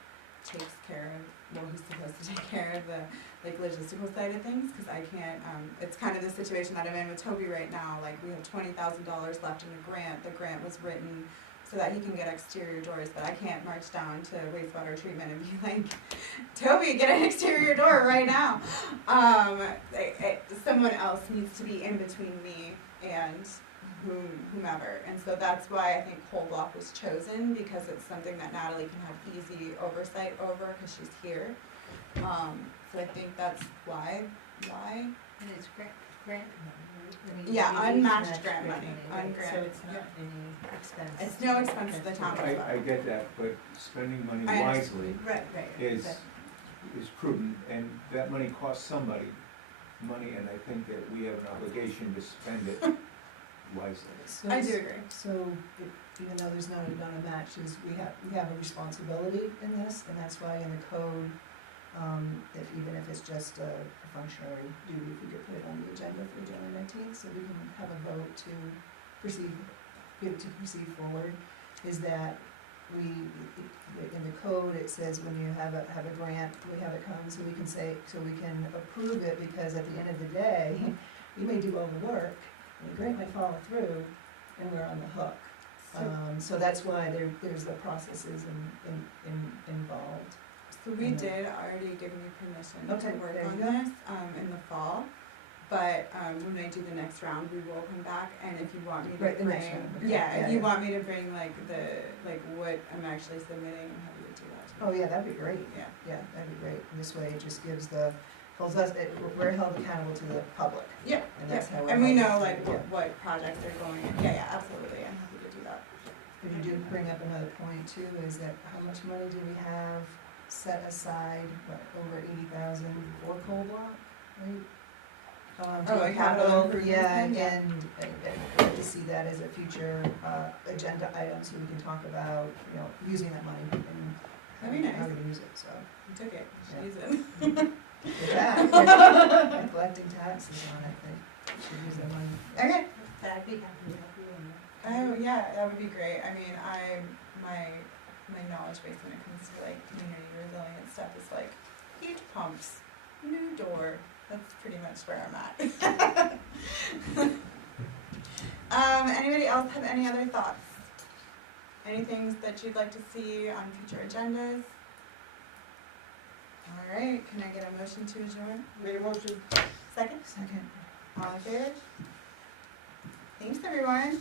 takes care of, well, he's supposed to take care of the like logistical side of things, because I can't, it's kind of the situation that I'm in with Toby right now. Like, we have $20,000 left in the grant. The grant was written so that he can get exterior doors, but I can't march down to wastewater treatment and be like, Toby, get an exterior door right now. Someone else needs to be in between me and whomever, and so that's why I think Coal Block was chosen, because it's something that Natalie can have easy oversight over, because she's here. So I think that's why. And it's grant money, right? I mean, Yeah, it is unmatched matched grant money, right? ungrant, So it's not yeah. any expense. It's no expense to the town. I get that, but spending money I wisely Right. is prudent, and that money costs somebody money, and I think that we have an obligation to spend it wisely. So, I do agree. So, even though there's not a match, is we have a responsibility in this, and that's why in the code, that even if it's just a functionary duty, if we could put it on the agenda for January 19th, so we can have a vote to proceed forward, is that in the code, it says when you have a grant, we have it come, so we can say, so we can approve it, because at the end of the day, you may do all the work, and the grant might follow through, and we're on the hook. So that's why there's the processes involved. So we did already give you permission Okay, to work there you on go. this, in the fall. But, when I do the next round, we will come back, and if you want me to Right, the bring, next round, okay. yeah, Yeah, if you yeah. want me to bring like what I'm actually submitting, I'm happy to do that too. Oh, yeah, that'd be great. Yeah. Yeah, that'd be great. And this way it just gives holds us, we're held accountable to the public. Yeah, And that's how we're. and we know held like accountable. what projects they're going in, yeah, absolutely, I'm happy to do that. But you did bring up another point too, is that how much money do we have set aside, over 80,000 for Coal Block, right? Oh, like capital improvements, Yeah, yeah. and I'd like to see that as a future, agenda item, so we can talk about, using that money and That'd be how nice. to use it, so. You took it, Yeah. use it. With that, we're collecting taxes on it, they should use that money. Okay. I'd be happy to help you in that. Oh, yeah, that would be great. I mean, my knowledge base when it comes to like community resilience stuff is like heat pumps, new door. That's pretty much where I'm at. Anybody else have any other thoughts? Any things that you'd like to see on future agendas? All right, can I get a motion to adjourn? Made a motion. Second? Second. All in favor? Thanks, everyone.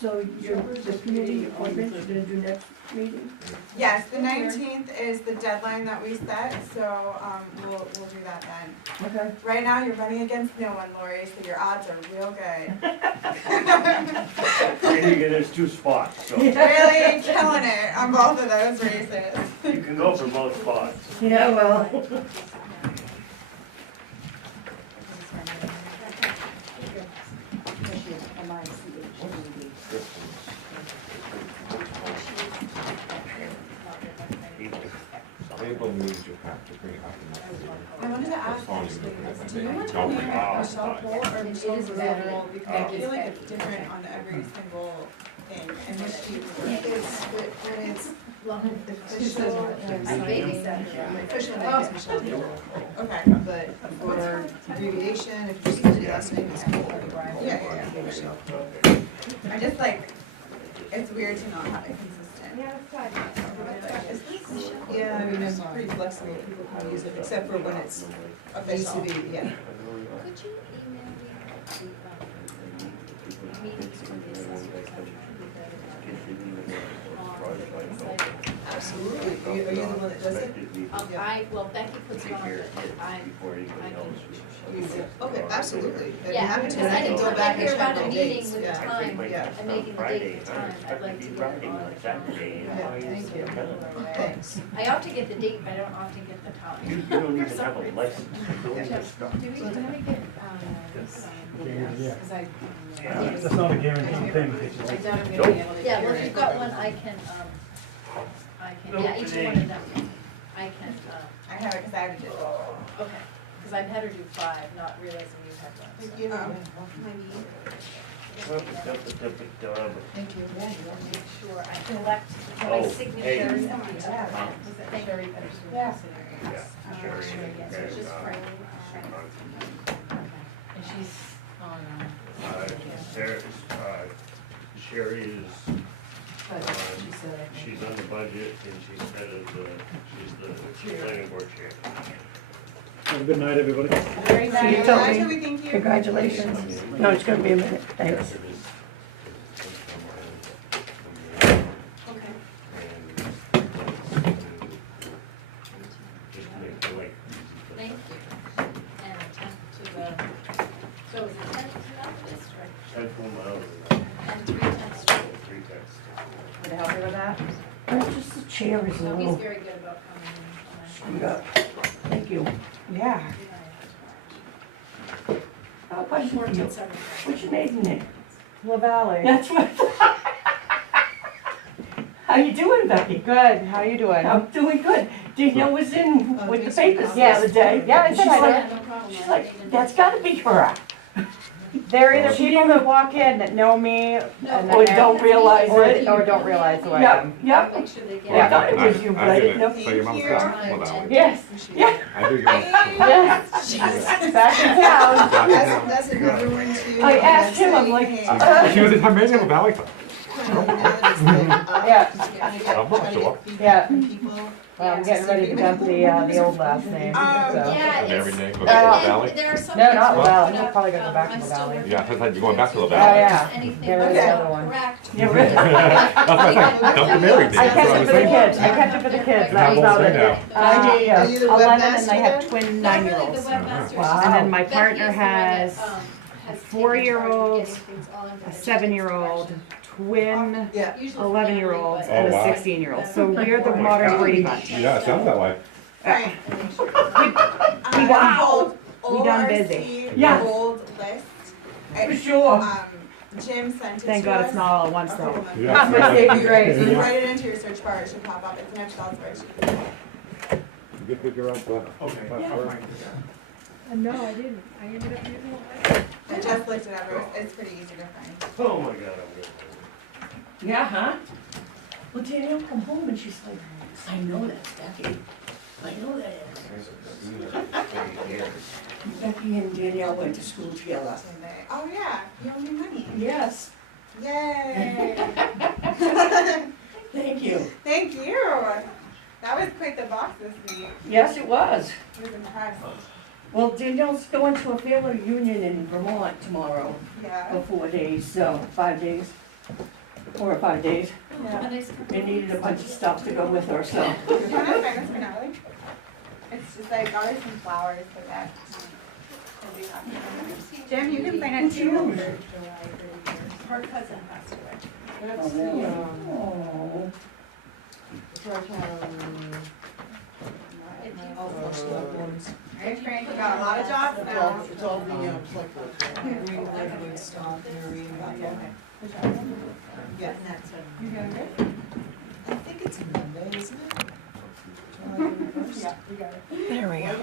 So the committee appointments you're gonna do next meeting? Yes, the 19th is the deadline that we set, so we'll do that then. Okay. Right now, you're running against no one, Lori, so your odds are real good. And you get those 2 spots, so you Really killing it on both of those races. can go for both spots. Yeah, well. April means you have to bring it up in I wanted to ask, phone, you actually, look at it, do you and want to don't name bring it it up. Michelle Cole or Michelle is Cole? better. Because I feel like it's different on every single thing, and this sheet When it's Well, official, I babysat her. official name is Michelle Cole. Okay, But for abbreviation, if you just use your last name, it's Cole. yeah. Michelle. I just like, it's weird to not have it consistent. Is this Yeah, I mean, it's pretty flexible, people can use it, except for when it's, needs to official? be, yeah. Could you email me the meetings when the assessors have Absolutely. Are you the one that does it? Becky puts it on, but You do? Okay, absolutely. I'd be Yeah, happy to. because I can didn't go come back in and here check about a the meeting dates. with a Yeah. time Yeah. and making the date the time. I'd like to get it on the calendar. Yeah, thank you. Thanks. I often get the date, but I don't often get the You time. don't even have a license to do Yeah. this stuff. Do we get, because I. Yeah. That's not a guaranteed thing, it's just I like, doubt I'm gonna be able to. Yeah, well, hear if it. you've got one, I can, yeah, each one of them, I can, I have it because I have to do it. okay. Because I've had her do 5, not realizing you had one. Thank you. Thank you. Make sure I collect my Oh, signatures. hey. Thank you. Yeah. Yeah, sure. Yeah, so it's just And, Frank. And she's on, Sherry is, but she said, I think. she's on the budget and she's head of she's the planning board chair. have a good night, everybody. Very See you, nice. Tony. Toby, thank you. Congratulations. No, it's gonna be a minute, thanks. Okay. Just to make it like. Thank you. And 10 to the, so is it 10 to the district? Central Maryland, And 3/10 straight. 3 texts. Would it help you with that? Just the chair is a No, he's little very good about coming screwed up. Thank you. Yeah. How about you? What's your maiden name? La Valley. That's what. How you doing, Becky? Good, how you doing? I'm doing good. Danielle was in with the thanks for papers the calling. other day. Yeah, I said She's I like, Yeah, no problem. she's like, that's gotta be her. They're either people that walk in that know me and then Or they're- don't realize it. or don't realize who I Yep, am. yep. Make sure they get I it. thought it was you, but I didn't know. So your mom's got, well, that one. Yes, yeah, I do get it. yes, back in town. That's another one too. I asked him, I'm like, She was in Tasmania with Alex. Yeah. I'm not sure. Yeah. People. Well, I'm getting ready to dump the old last name, so. Yeah, Married it's, name, and goes to then Valley? there are some No, kids not who Valley. put We'll probably go up, back to I'm the still Valley. working Yeah, I thought you're going back to the with Valley. Oh, yeah. anything There is that's the other one. correct. Yeah, really. That's what I said, dump the married name. I That's kept what it was for the saying. kids, I kept it for the kids, And that's how old's about they it. now? Are you the 11 and webmaster they have then? twin Not really the 9-year-olds. webmaster. Wow. And then my Becky partner is the one that, has has a taken charge of 4-year-old, getting things all a information 7-year-old, direction. twin Yeah. Usually 11-year-olds, family, and Oh, a wow. 16-year-old. So we're the modern Brady Bunch. Yeah, it sounds that way. Alright. Wow. We done busy. Yeah. Old list. For sure. Jim sent it to us. Thank God it's not all at once Okay, though. hold on. Yeah. My saving grace. You write it into your search bar, it should pop up, it's an Excel spreadsheet. You get figure out what. Okay. No, I didn't. I ended up using it. I just looked it up, it's pretty easy to find. Oh my God, I'm good. Yeah, huh? Well, Danielle come home and she's like, I know that's Becky. I know that is. Becky and Danielle went to school together. Same day. Oh yeah, you owe me money. Yes, Yay! thank you. Thank you. That was quite the box this week. Yes, it was. I was impressed. Well, Danielle's going to a family reunion in Vermont tomorrow Yeah. for 4 days, so 5 days. 4 or 5 days. Yeah. And it's- They needed a bunch of stuff to go with her, so. Do you want to find this for Natalie? It's just I got her some flowers for that. She'll be happy. Jim, you can sign it too. Her cousin passed away. That's the, Oh. select ones. Alright, Frank, we got a lot of jobs It's now. all, it's all the, select board. Green, redwood, stock, marine, yeah. You doing good? I think it's Monday, isn't it? Yeah, you got it. There we go.